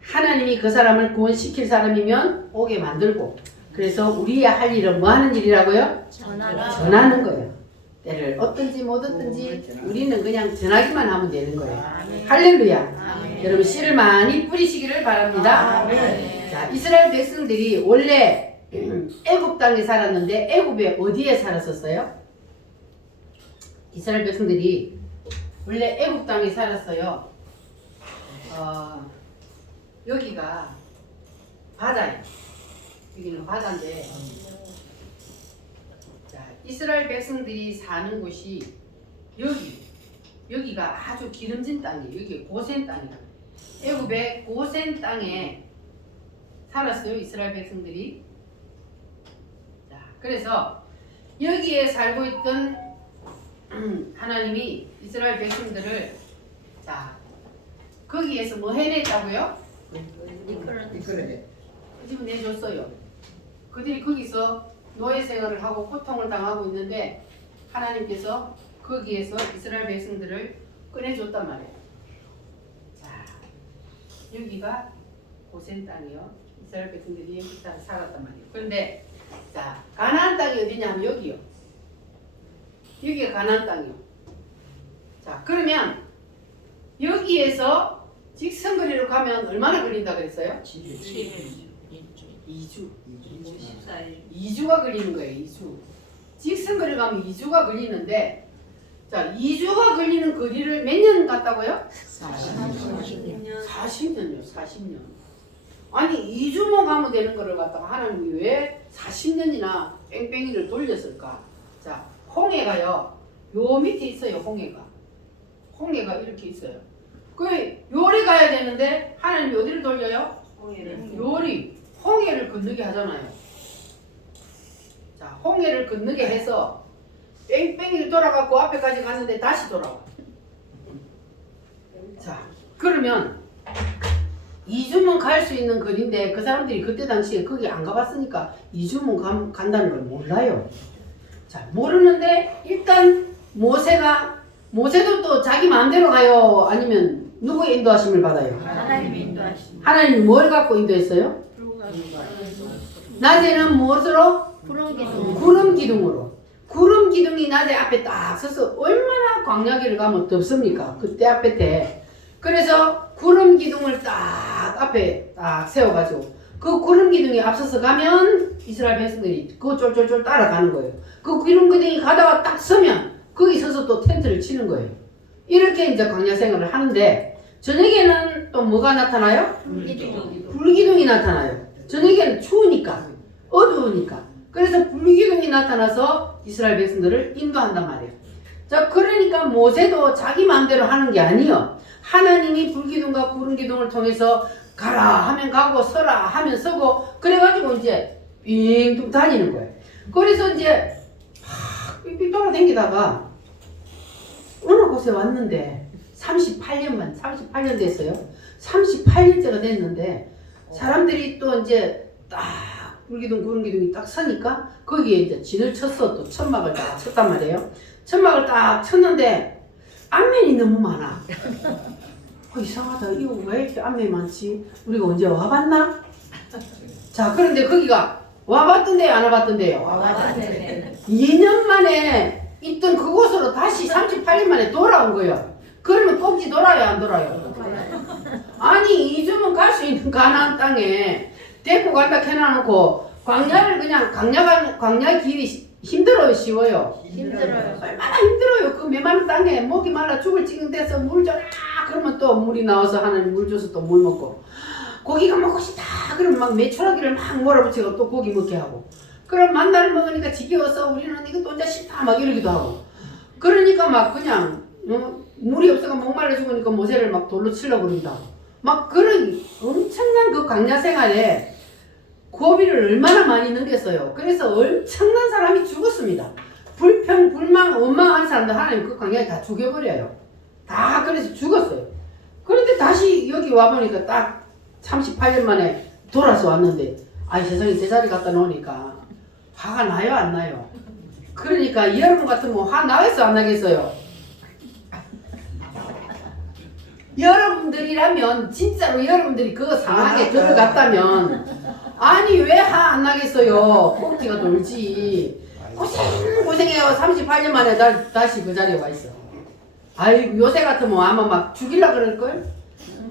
하나님이 그 사람을 구원시킬 사람이면 오게 만들고 그래서 우리의 할 일은 뭐 하는 일이라고요? 전하는 거예요. 때를 얻든지 못 얻든지 우리는 그냥 전하기만 하면 되는 거예요. 할렐루야. 아멘. 여러분 씨를 많이 뿌리시기를 바랍니다. 아멘. 자, 이스라엘 백성들이 원래 애굽 땅에 살았는데 애굽에 어디에 살았었어요? 이스라엘 백성들이 원래 애굽 땅에 살았어요. 여기가 바다예요. 여기는 바다인데 자, 이스라엘 백성들이 사는 곳이 여기가 아주 기름진 땅이에요. 여기 고센 땅이에요. 애굽의 고센 땅에 살았어요. 이스라엘 백성들이. 자, 그래서 여기에 살고 있던 하나님이 이스라엘 백성들을 자 거기에서 뭐 해냈다고요? 이끌어내. 그 집은 내줬어요. 그들이 거기서 노예 생활을 하고 고통을 당하고 있는데 하나님께서 거기에서 이스라엘 백성들을 꺼내줬단 말이에요. 자, 여기가 고센 땅이요. 이스라엘 백성들이 여기 땅에 살았단 말이에요. 그런데 자, 가나안 땅이 어디냐면 여기요. 여기가 가나안 땅이요. 자, 그러면 여기에서 직선거리로 가면 얼마나 걸린다 그랬어요? 2주. 2주가 걸리는 거예요. 2주. 직선거리 가면 2주가 걸리는데 자, 2주가 걸리는 거리를 몇 년 갔다고요? 40년요. 40년. 아니 2주만 가면 되는 거를 갖다가 하나님이 왜 40년이나 뺑뺑이를 돌렸을까? 자, 홍해가요. 요 밑에 있어요. 홍해가 이렇게 있어요. 그 요리 가야 되는데 하나님이 어디를 돌려요? 홍해를 건너게 하잖아요. 자, 홍해를 건너게 해서 뺑뺑이를 돌아가고 앞에까지 갔는데 다시 돌아와. 자, 그러면 2주면 갈 수 있는 거리인데 그 사람들이 그때 당시에 거기 안 가봤으니까 2주면 간다는 걸 몰라요. 자, 모르는데 일단 모세도 또 자기 마음대로 가요? 아니면 누구의 인도하심을 받아요? 하나님의 인도하심. 하나님이 뭘 갖고 인도했어요? 낮에는 무엇으로? 구름 기둥으로. 구름 기둥이 낮에 앞에 딱 서서 얼마나 광야길을 가면 덥습니까? 그때 앞에 때. 그래서 구름 기둥을 딱 앞에 딱 세워가지고 그 구름 기둥이 앞서서 가면 이스라엘 백성들이 그거 쫄쫄쫄 따라가는 거예요. 그 구름 기둥이 가다가 딱 서면 거기 서서 또 텐트를 치는 거예요. 이렇게 이제 광야 생활을 하는데 저녁에는 또 뭐가 나타나요? 불기둥. 불기둥이 나타나요. 저녁에는 추우니까, 어두우니까. 그래서 불기둥이 나타나서 이스라엘 백성들을 인도한단 말이에요. 자, 그러니까 모세도 자기 마음대로 하는 게 아니요. 하나님이 불기둥과 구름기둥을 통해서 가라 하면 가고 서라 하면 서고 그래가지고 이제 빙 다니는 거예요. 그래서 이제 빙빙 돌아다니다가 어느 곳에 왔는데 38년 됐어요. 38년째가 됐는데 사람들이 또 이제 딱 불기둥 구름기둥이 딱 서니까 거기에 이제 진을 쳤어. 또 천막을 딱 쳤단 말이에요. 천막을 딱 쳤는데 안면이 너무 많아. 이상하다. 이거 왜 이렇게 안면이 많지? 우리가 언제 와봤나? 자, 그런데 거기가 와봤던데요, 안 와봤던데요? 와봤는데. 2년 만에 있던 그곳으로 다시 38년 만에 돌아온 거예요. 그러면 꼭지 돌아요, 안 돌아요? 아니, 2주면 갈 수 있는 가나안 땅에 데리고 간다 해놔놓고 광야를 그냥 광야 길이 힘들어요, 쉬워요? 힘들어요. 얼마나 힘들어요. 그 메마른 땅에 목이 말라 죽을 지경 돼서 물 줘라 그러면 또 물이 나와서 하나님 물 줘서 또 물 먹고 고기가 먹고 싶다 그러면 막 메추라기를 막 몰아붙이고 또 고기 먹게 하고 그럼 만나를 먹으니까 지겨워서 우리는 이거 혼자 싫다 막 이러기도 하고 그러니까 막 그냥 물이 없어서 목말라 죽으니까 모세를 막 돌로 치려고 그런다 막 그런 엄청난 그 광야 생활에 고비를 얼마나 많이 넘겼어요. 그래서 엄청난 사람이 죽었습니다. 불평, 불만, 원망하는 사람들 하나님 그 광야에 다 죽여버려요. 다 그래서 죽었어요. 그런데 다시 여기 와보니까 딱 38년 만에 돌아서 왔는데 아이 세상에 제자리 갖다 놓으니까 화가 나요 안 나요? 그러니까 여러분 같으면 화 나겠어 안 나겠어요? 여러분들이라면 진짜로 여러분들이 그 상황에 들어갔다면 아니 왜 화 안 나겠어요? 꼭지가 돌지. 고생해요. 38년 만에 다시 그 자리에 와 있어. 아이고 요새 같으면 아마 막 죽일라 그럴걸?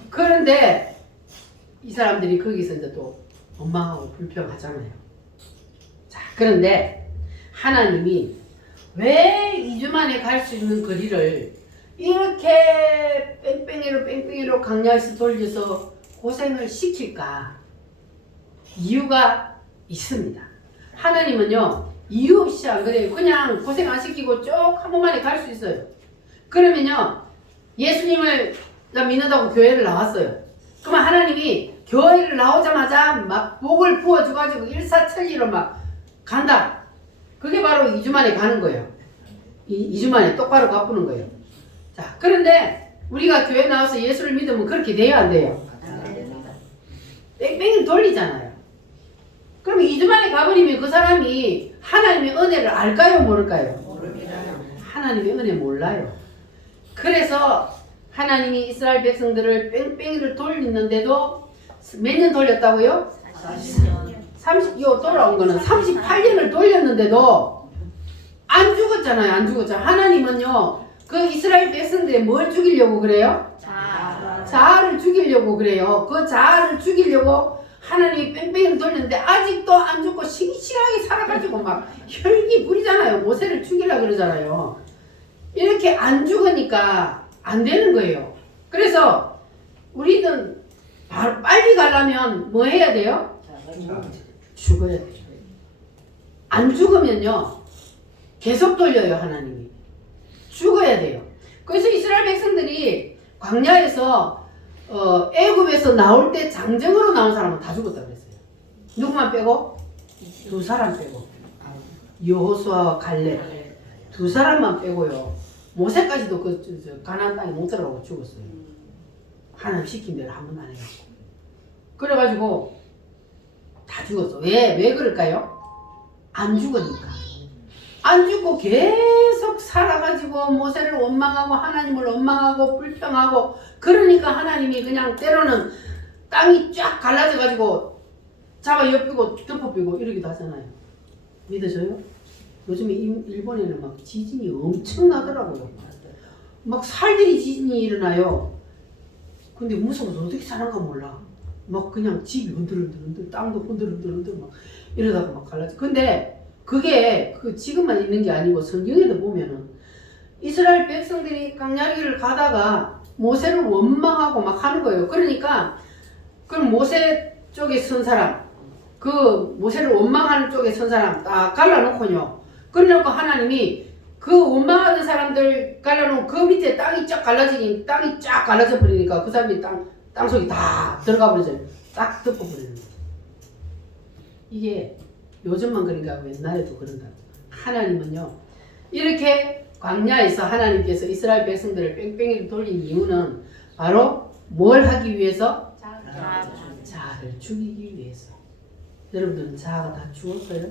그런데 이 사람들이 거기서 이제 또 원망하고 불평하잖아요. 자, 그런데 하나님이 왜 2주 만에 갈 수 있는 거리를 이렇게 뺑뺑이로 강야에서 돌려서 고생을 시킬까? 이유가 있습니다. 하나님은요 이유 없이 안 그래요. 그냥 고생 안 시키고 쭉 한 번만에 갈 수 있어요. 그러면요 예수님을 믿는다고 교회를 나왔어요. 그러면 하나님이 교회를 나오자마자 막 복을 부어줘가지고 일사천리로 막 간다. 그게 바로 2주 만에 가는 거예요. 2주 만에 똑바로 갚는 거예요. 자, 그런데 우리가 교회 나와서 예수를 믿으면 그렇게 돼요 안 돼요? 뺑뺑이를 돌리잖아요. 그럼 2주 만에 가버리면 그 사람이 하나님의 은혜를 알까요 모를까요? 하나님의 은혜 몰라요. 그래서 하나님이 이스라엘 백성들을 뺑뺑이를 돌리는데도 몇 년 돌렸다고요? 40년. 요 돌아온 거는 38년을 돌렸는데도 안 죽었잖아요. 안 죽었잖아요. 하나님은요 그 이스라엘 백성들이 뭘 죽이려고 그래요? 자아를 죽이려고 그래요. 그 자아를 죽이려고 하나님이 뺑뺑이를 돌렸는데 아직도 안 죽고 싱싱하게 살아가지고 막 혈기 부리잖아요. 모세를 죽이려고 그러잖아요. 이렇게 안 죽으니까 안 되는 거예요. 그래서 우리는 빨리 가려면 뭐 해야 돼요? 죽어야 돼요. 안 죽으면요 계속 돌려요. 하나님이 죽어야 돼요. 그래서 이스라엘 백성들이 광야에서 애굽에서 나올 때 장정으로 나온 사람은 다 죽었다 그랬어요. 누구만 빼고? 2사람 빼고 여호수아와 갈렙 2사람만 빼고요. 모세까지도 그 가나안 땅에 못 들어가고 죽었어요. 하나님 시킨 대로 한 번도 안 해갖고. 그래가지고 다 죽었어. 왜 그럴까요? 안 죽으니까. 안 죽고 계속 살아가지고 모세를 원망하고 하나님을 원망하고 불평하고 그러니까 하나님이 그냥 때로는 땅이 쫙 갈라져가지고 잡아 엿비고 덮어비고 이러기도 하잖아요. 믿으셔요? 요즘에 일본에는 막 지진이 엄청 나더라고요. 막 살들이 지진이 일어나요. 근데 무서워서 어떻게 사는가 몰라. 막 그냥 집이 흔들흔들 땅도 흔들흔들 막 이러다가 막 갈라져. 근데 그게 지금만 있는 게 아니고 성경에도 보면은 이스라엘 백성들이 광야길을 가다가 모세를 원망하고 막 하는 거예요. 그러니까 그럼 모세 쪽에 선 사람, 그 모세를 원망하는 쪽에 선 사람 딱 갈라놓고요. 그래놓고 하나님이 그 원망하는 사람들 갈라놓은 그 밑에 땅이 쫙 갈라져 버리니까 그 사람이 땅속에 다 들어가 버리잖아요. 딱 덮어 버리는 거예요. 이게 요즘만 그런가 옛날에도 그런다고. 하나님은요 이렇게 광야에서 하나님께서 이스라엘 백성들을 뺑뺑이를 돌린 이유는 바로 뭘 하기 위해서? 자아를 죽이기 위해서. 여러분들은 자아가 다 죽었어요?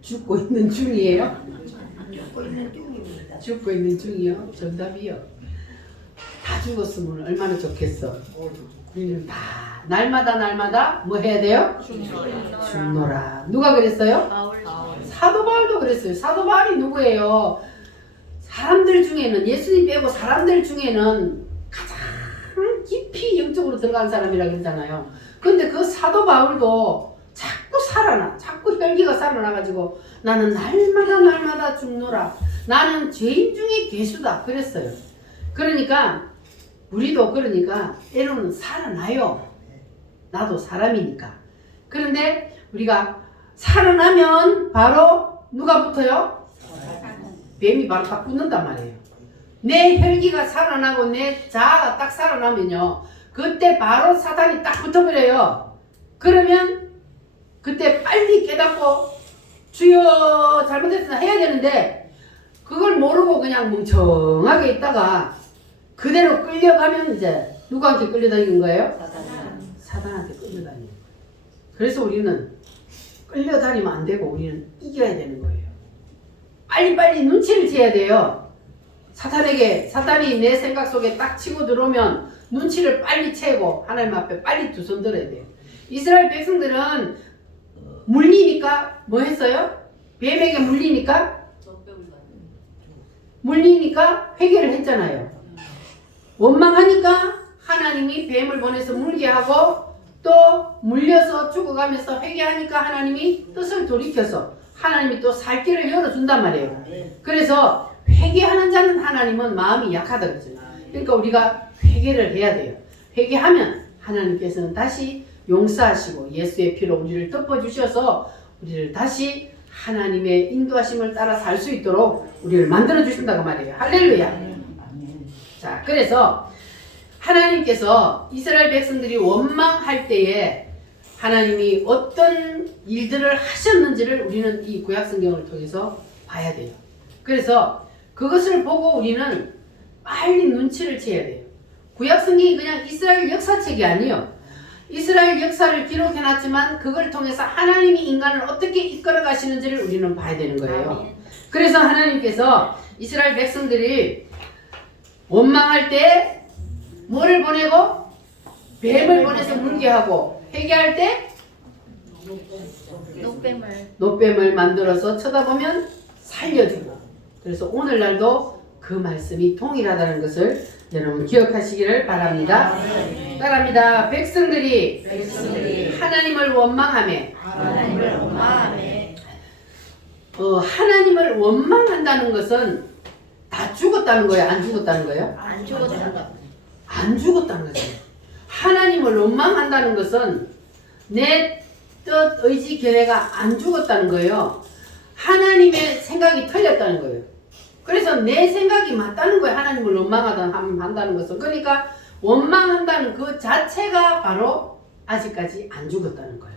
죽고 있는 중이에요? 죽고 있는 중이요? 정답이요. 다 죽었으면 얼마나 좋겠어. 우리는 다 날마다 뭐 해야 돼요? 죽노라. 누가 그랬어요? 사도 바울도 그랬어요. 사도 바울이 누구예요? 사람들 중에는 예수님 빼고 사람들 중에는 가장 깊이 영적으로 들어간 사람이라 그러잖아요. 근데 그 사도 바울도 자꾸 혈기가 살아나가지고 나는 날마다 죽노라. 나는 죄인 중에 괴수다. 그랬어요. 그러니까 우리도 때로는 살아나요. 나도 사람이니까. 그런데 우리가 살아나면 바로 누가 붙어요? 뱀이 바로 딱 붙는단 말이에요. 내 혈기가 살아나고 내 자아가 딱 살아나면요. 그때 바로 사탄이 딱 붙어버려요. 그러면 그때 빨리 깨닫고 주여 잘못했으나 해야 되는데 그걸 모르고 그냥 멍청하게 있다가 그대로 끌려가면 이제 누구한테 끌려다니는 거예요? 사단한테 끌려다니는 거예요. 그래서 우리는 끌려다니면 안 되고 우리는 이겨야 되는 거예요. 빨리빨리 눈치를 채야 돼요. 사탄이 내 생각 속에 딱 치고 들어오면 눈치를 빨리 채고 하나님 앞에 빨리 두 손 들어야 돼요. 이스라엘 백성들은 물리니까 뭐 했어요? 뱀에게 물리니까 회개를 했잖아요. 원망하니까 하나님이 뱀을 보내서 물게 하고 또 물려서 죽어가면서 회개하니까 하나님이 뜻을 돌이켜서 하나님이 또 살 길을 열어준단 말이에요. 그래서 회개하는 자는 하나님은 마음이 약하다 그러죠. 그러니까 우리가 회개를 해야 돼요. 회개하면 하나님께서는 다시 용서하시고 예수의 피로 우리를 덮어주셔서 우리를 다시 하나님의 인도하심을 따라 살 수 있도록 우리를 만들어 주신다고 말이에요. 할렐루야. 자, 그래서 하나님께서 이스라엘 백성들이 원망할 때에 하나님이 어떤 일들을 하셨는지를 우리는 이 구약성경을 통해서 봐야 돼요. 그래서 그것을 보고 우리는 빨리 눈치를 채야 돼요. 구약성경이 그냥 이스라엘 역사책이 아니에요. 이스라엘 역사를 기록해놨지만 그걸 통해서 하나님이 인간을 어떻게 이끌어 가시는지를 우리는 봐야 되는 거예요. 그래서 하나님께서 이스라엘 백성들이 원망할 때 뭐를 보내고? 뱀을 보내서 물게 하고, 회개할 때 노뱀을 만들어서 쳐다보면 살려주고. 그래서 오늘날도 그 말씀이 동일하다는 것을 여러분 기억하시기를 바랍니다. 따라합니다. 백성들이 하나님을 원망하며 하나님을 원망한다는 것은 다 죽었다는 거예요? 안 죽었다는 거예요? 안 죽었다는 거죠. 하나님을 원망한다는 것은 내 뜻, 의지, 견해가 안 죽었다는 거예요. 하나님의 생각이 틀렸다는 거예요. 그래서 내 생각이 맞다는 거예요. 하나님을 원망한다는 것은. 그러니까 원망한다는 그 자체가 바로 아직까지 안 죽었다는 거예요.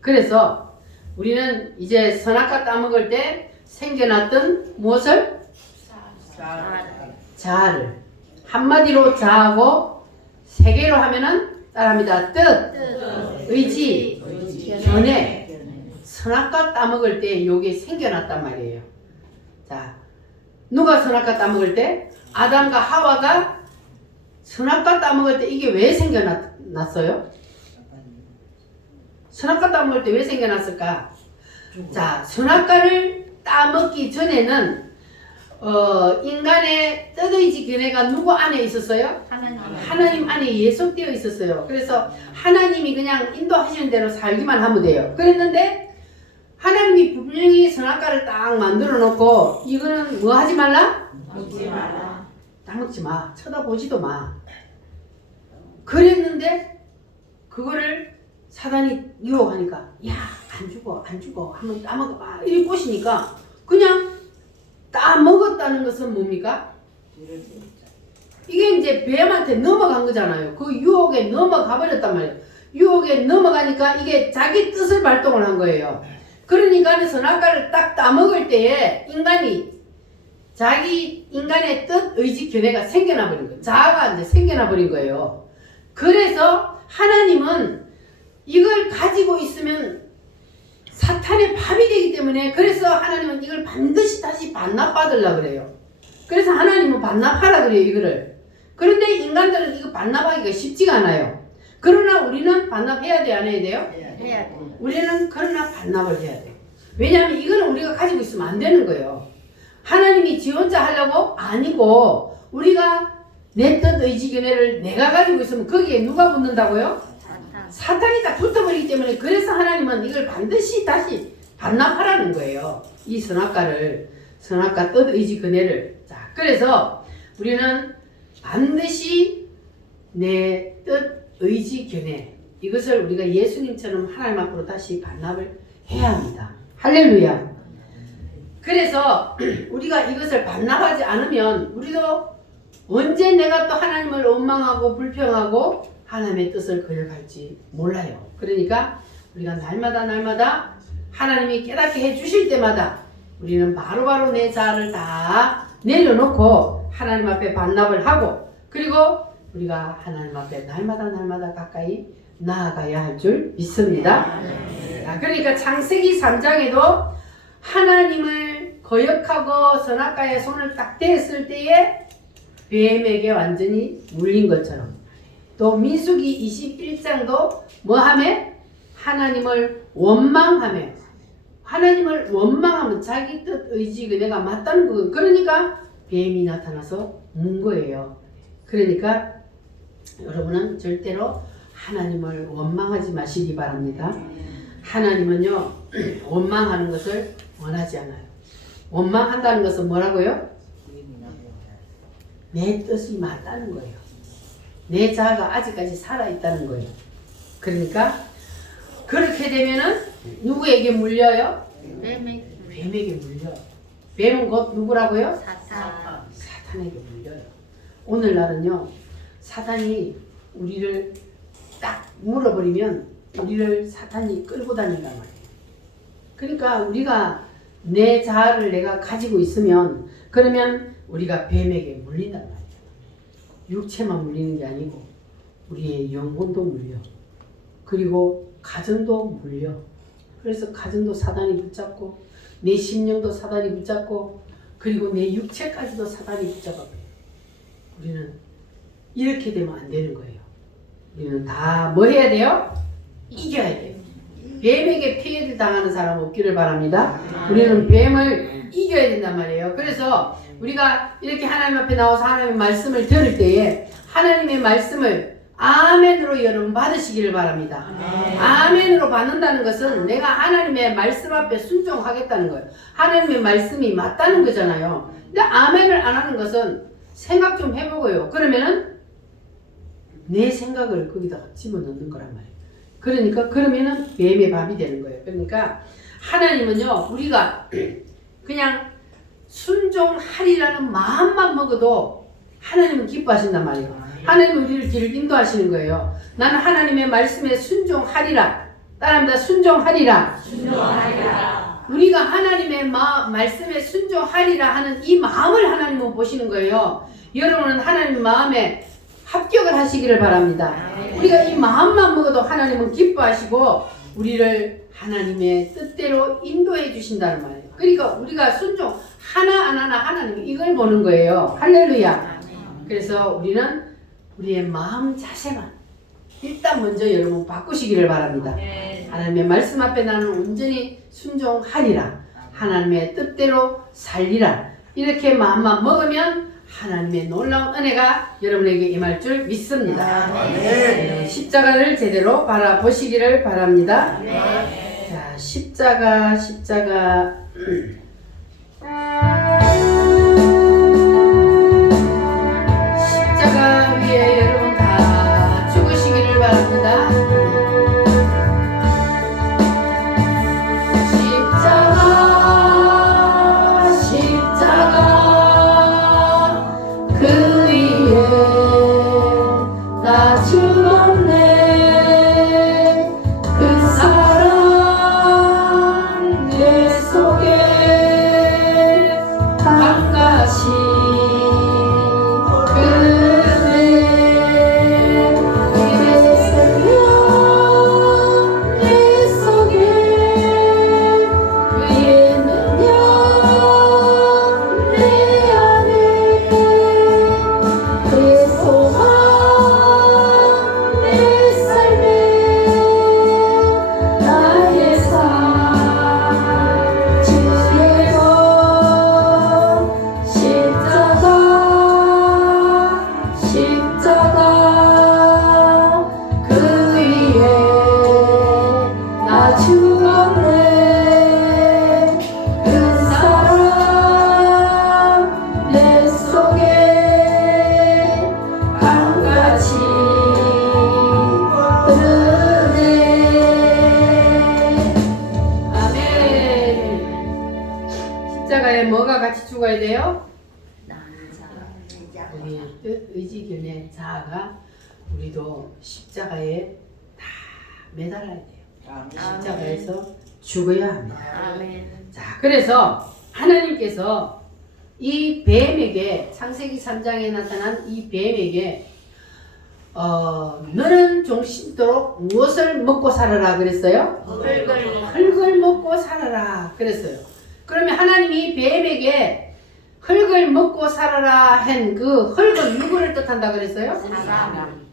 그래서 우리는 이제 선악과 따먹을 때 생겨났던 무엇을? 자아를. 한마디로 자아고 세 개로 하면은 따라합니다. 뜻, 의지, 견해. 선악과 따먹을 때 요게 생겨났단 말이에요. 자, 누가 선악과 따먹을 때? 아담과 하와가 선악과 따먹을 때 이게 왜 생겨났어요? 선악과 따먹을 때 왜 생겨났을까? 자, 선악과를 따먹기 전에는 인간의 뜻의지 견해가 누구 안에 있었어요? 하나님 안에 예속되어 있었어요. 그래서 하나님이 그냥 인도하시는 대로 살기만 하면 돼요. 그랬는데 하나님이 분명히 선악과를 딱 만들어 놓고 이거는 뭐 하지 말라? 따먹지 마. 쳐다보지도 마. 그랬는데 그거를 사단이 유혹하니까 야, 안 죽어. 한번 따먹어봐. 이렇게 꼬시니까 그냥 따먹었다는 것은 뭡니까? 이게 이제 뱀한테 넘어간 거잖아요. 그 유혹에 넘어가 버렸단 말이에요. 유혹에 넘어가니까 이게 자기 뜻을 발동을 한 거예요. 그러니까 선악과를 딱 따먹을 때에 인간의 뜻, 의지, 견해가 생겨나 버린 거예요. 자아가 이제 생겨나 버린 거예요. 그래서 하나님은 이걸 가지고 있으면 사탄의 밥이 되기 때문에 그래서 하나님은 이걸 반드시 다시 반납받으려고 그래요. 그래서 하나님은 반납하라 그래요, 이거를. 그런데 인간들은 이거 반납하기가 쉽지가 않아요. 그러나 우리는 반납해야 돼, 안 해야 돼요? 해야 돼. 우리는 그러나 반납을 해야 돼요. 왜냐하면 이거는 우리가 가지고 있으면 안 되는 거예요. 하나님이 지 혼자 하려고? 아니고 우리가 내 뜻, 의지, 견해를 내가 가지고 있으면 거기에 누가 붙는다고요? 사탄이 딱 붙어버리기 때문에 그래서 하나님은 이걸 반드시 다시 반납하라는 거예요. 이 선악과 뜻, 의지, 견해를. 자, 그래서 우리는 반드시 내 뜻, 의지, 견해 이것을 우리가 예수님처럼 하나님 앞으로 다시 반납을 해야 합니다. 할렐루야. 그래서 우리가 이것을 반납하지 않으면 우리도 언제 내가 또 하나님을 원망하고 불평하고 하나님의 뜻을 거역할지 몰라요. 그러니까 우리가 날마다 하나님이 깨닫게 해주실 때마다 우리는 바로바로 내 자아를 다 내려놓고 하나님 앞에 반납을 하고 그리고 우리가 하나님 앞에 날마다 가까이 나아가야 할 줄 믿습니다. 자, 그러니까 창세기 3장에도 하나님을 거역하고 선악과에 손을 딱 댔을 때에 뱀에게 완전히 물린 것처럼 또 민수기 21장도 뭐하며? 하나님을 원망하며 하나님을 원망하면 자기 뜻, 의지, 그네가 맞다는 거예요. 그러니까 뱀이 나타나서 문 거예요. 그러니까 여러분은 절대로 하나님을 원망하지 마시기 바랍니다. 하나님은요 원망하는 것을 원하지 않아요. 원망한다는 것은 뭐라고요? 내 뜻이 맞다는 거예요. 내 자아가 아직까지 살아있다는 거예요. 그러니까 그렇게 되면은 누구에게 물려요? 뱀에게 물려요. 뱀은 곧 누구라고요? 사탄에게 물려요. 오늘날은요 사탄이 우리를 딱 물어버리면 우리를 사탄이 끌고 다닌단 말이에요. 그러니까 우리가 내 자아를 내가 가지고 있으면 그러면 우리가 뱀에게 물린단 말이에요. 육체만 물리는 게 아니고 우리의 영혼도 물려. 그리고 가정도 물려. 그래서 가정도 사단이 붙잡고 내 심령도 사단이 붙잡고 그리고 내 육체까지도 사단이 붙잡아버려요. 우리는 이렇게 되면 안 되는 거예요. 우리는 다 뭐 해야 돼요? 이겨야 돼요. 뱀에게 피해를 당하는 사람 없기를 바랍니다. 우리는 뱀을 이겨야 된단 말이에요. 그래서 우리가 이렇게 하나님 앞에 나와서 하나님의 말씀을 들을 때에 하나님의 말씀을 아멘으로 여러분 받으시기를 바랍니다. 아멘으로 받는다는 것은 내가 하나님의 말씀 앞에 순종하겠다는 거예요. 하나님의 말씀이 맞다는 거잖아요. 근데 아멘을 안 하는 것은 생각 좀 해보고요. 그러면은 내 생각을 거기다가 집어넣는 거란 말이에요. 그러니까 그러면은 뱀의 밥이 되는 거예요. 그러니까 하나님은요 우리가 그냥 순종하리라는 마음만 먹어도 하나님은 기뻐하신단 말이에요. 하나님은 우리를 길을 인도하시는 거예요. 나는 하나님의 말씀에 순종하리라. 따라합니다. 순종하리라. 우리가 하나님의 말씀에 순종하리라 하는 이 마음을 하나님은 보시는 거예요. 여러분은 하나님 마음에 합격을 하시기를 바랍니다. 우리가 이 마음만 먹어도 하나님은 기뻐하시고 우리를 하나님의 뜻대로 인도해 주신다는 말이에요. 그러니까 우리가 순종 하나 안 하나 하나님이 이걸 보는 거예요. 할렐루야. 그래서 우리는 우리의 마음 자세만 일단 먼저 여러분 바꾸시기를 바랍니다. 하나님의 말씀 앞에 나는 온전히 순종하리라. 하나님의 뜻대로 살리라. 이렇게 마음만 먹으면 하나님의 놀라운 은혜가 여러분에게 임할 줄 믿습니다. 십자가를 제대로 바라보시기를 바랍니다. 자, 십자가 십자가에 뭐가 같이 죽어야 돼요? 자. 우리의 뜻, 의지, 견해, 자아가 우리도 십자가에 다 매달아야 돼요. 십자가에서 죽어야 합니다. 아멘. 자, 그래서 하나님께서 이 뱀에게 창세기 3장에 나타난 이 뱀에게 너는 종신토록 무엇을 먹고 살아라 그랬어요? 흙을 먹고 살아라 그랬어요. 그러면 하나님이 뱀에게 흙을 먹고 살아라 한 그 흙은 누구를 뜻한다 그랬어요? 사람.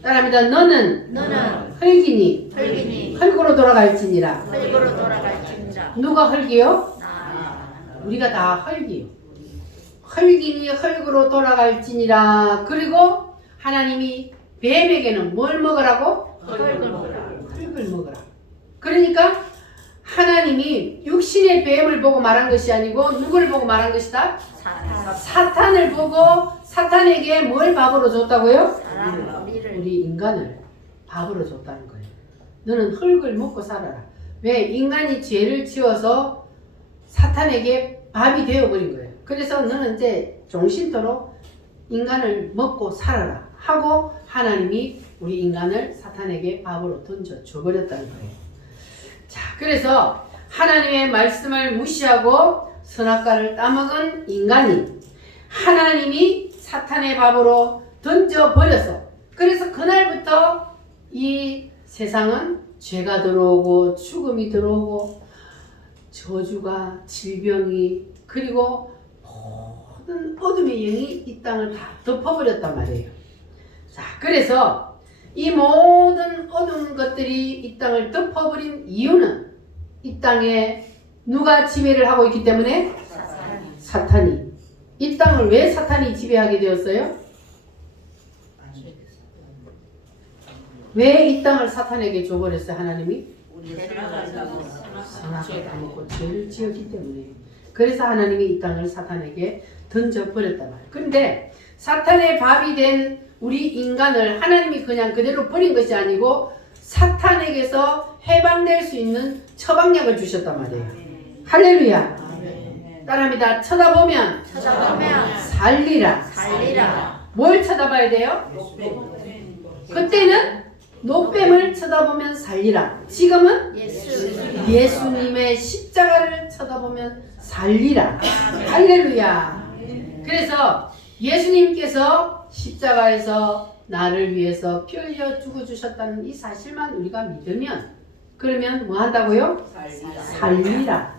따라합니다. 너는 흙이니 흙으로 돌아갈지니라. 흙으로 돌아갈지니라. 누가 흙이요? 나. 우리가 다 흙이요. 흙이니 흙으로 돌아갈지니라. 그리고 하나님이 뱀에게는 뭘 먹으라고? 흙을 먹으라. 흙을 먹으라. 그러니까 하나님이 육신의 뱀을 보고 말한 것이 아니고 누구를 보고 말한 것이다? 사탄을 보고 사탄에게 뭘 밥으로 줬다고요? 사람 우리를. 우리 인간을 밥으로 줬다는 거예요. 너는 흙을 먹고 살아라. 왜? 인간이 죄를 지어서 사탄에게 밥이 되어버린 거예요. 그래서 너는 이제 종신토록 인간을 먹고 살아라 하고 하나님이 우리 인간을 사탄에게 밥으로 던져 줘버렸다는 거예요. 자, 그래서 하나님의 말씀을 무시하고 선악과를 따먹은 인간이 하나님이 사탄의 밥으로 던져버려서 그래서 그날부터 이 세상은 죄가 들어오고 죽음이 들어오고 저주가 질병이 그리고 모든 어둠의 영이 이 땅을 다 덮어버렸단 말이에요. 자, 그래서 이 모든 어두운 것들이 이 땅을 덮어버린 이유는 이 땅에 누가 지배를 하고 있기 때문에 사탄이. 이 땅을 왜 사탄이 지배하게 되었어요? 왜 이 땅을 사탄에게 줘버렸어요? 하나님이? 선악을 따먹고 죄를 지었기 때문에. 그래서 하나님이 이 땅을 사탄에게 던져버렸단 말이에요. 그런데 사탄의 밥이 된 우리 인간을 하나님이 그냥 그대로 버린 것이 아니고 사탄에게서 해방될 수 있는 처방약을 주셨단 말이에요. 할렐루야. 따라합니다. 쳐다보면 살리라. 뭘 쳐다봐야 돼요? 그때는 노뱀을 쳐다보면 살리라. 지금은 예수님의 십자가를 쳐다보면 살리라. 할렐루야. 그래서 예수님께서 십자가에서 나를 위해서 피 흘려 죽어주셨다는 이 사실만 우리가 믿으면 그러면 뭐 한다고요? 살리라.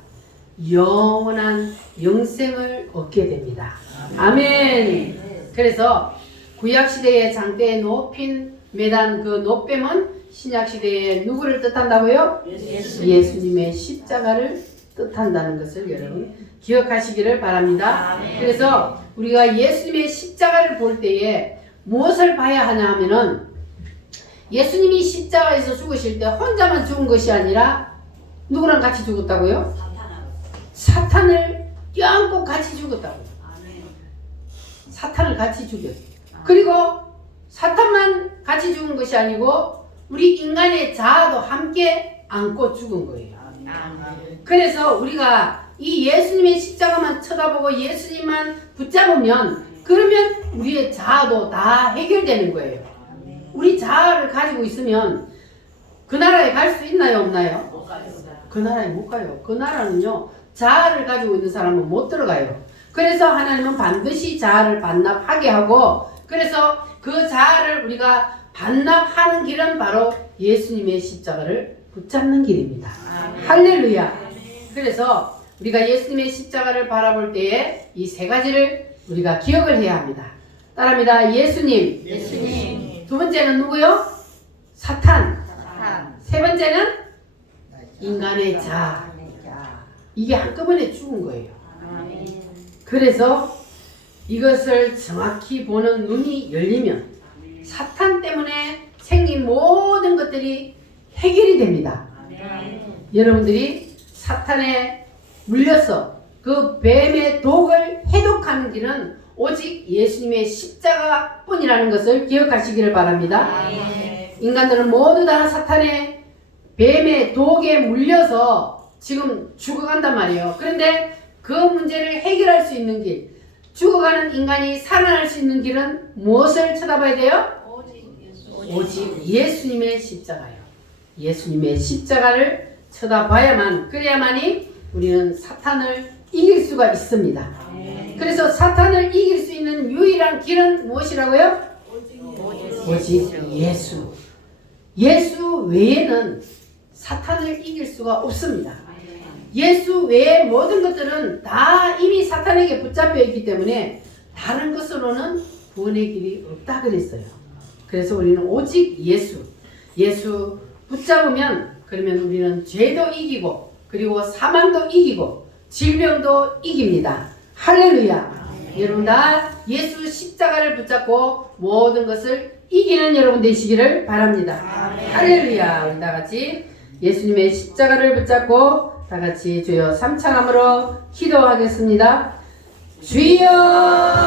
영원한 영생을 얻게 됩니다. 아멘. 그래서 구약시대의 장대에 높인 매단 그 노뱀은 신약시대에 누구를 뜻한다고요? 예수님의 십자가를 뜻한다는 것을 여러분 기억하시기를 바랍니다. 그래서 우리가 예수님의 십자가를 볼 때에 무엇을 봐야 하냐 하면은 예수님이 십자가에서 죽으실 때 혼자만 죽은 것이 아니라 누구랑 같이 죽었다고요? 사탄을 껴안고 같이 죽었다고요. 사탄을 같이 죽였어요. 그리고 사탄만 같이 죽은 것이 아니고 우리 인간의 자아도 함께 안고 죽은 거예요. 그래서 우리가 이 예수님의 십자가만 쳐다보고 예수님만 붙잡으면 그러면 우리의 자아도 다 해결되는 거예요. 우리 자아를 가지고 있으면 그 나라에 갈 수 있나요? 없나요? 그 나라에 못 가요. 그 나라는요 자아를 가지고 있는 사람은 못 들어가요. 그래서 하나님은 반드시 자아를 반납하게 하고 그래서 그 자아를 우리가 반납하는 길은 바로 예수님의 십자가를 붙잡는 길입니다. 할렐루야. 그래서 우리가 예수님의 십자가를 바라볼 때에 이 세 가지를 우리가 기억을 해야 합니다. 따라합니다. 예수님. 두 번째는 누구요? 사탄. 세 번째는 인간의 자아. 이게 한꺼번에 죽은 거예요. 그래서 이것을 정확히 보는 눈이 열리면 사탄 때문에 생긴 모든 것들이 해결이 됩니다. 여러분들이 사탄에 물려서 그 뱀의 독을 해독하는 길은 오직 예수님의 십자가 뿐이라는 것을 기억하시기를 바랍니다. 인간들은 모두 다 사탄의 뱀의 독에 물려서 지금 죽어간단 말이에요. 그런데 그 문제를 해결할 수 있는 길, 죽어가는 인간이 살아날 수 있는 길은 무엇을 쳐다봐야 돼요? 오직 예수님의 십자가요. 예수님의 십자가를 쳐다봐야만, 그래야만이 우리는 사탄을 이길 수가 있습니다. 그래서 사탄을 이길 수 있는 유일한 길은 무엇이라고요? 오직 예수. 예수 외에는 사탄을 이길 수가 없습니다. 예수 외의 모든 것들은 다 이미 사탄에게 붙잡혀 있기 때문에 다른 것으로는 구원의 길이 없다 그랬어요. 그래서 우리는 오직 예수 붙잡으면, 그러면 우리는 죄도 이기고, 그리고 사망도 이기고, 질병도 이깁니다. 할렐루야. 여러분 다 예수 십자가를 붙잡고 모든 것을 이기는 여러분 되시기를 바랍니다. 할렐루야. 우리 다 같이 예수님의 십자가를 붙잡고 다 같이 주여 삼창함으로 기도하겠습니다. 주여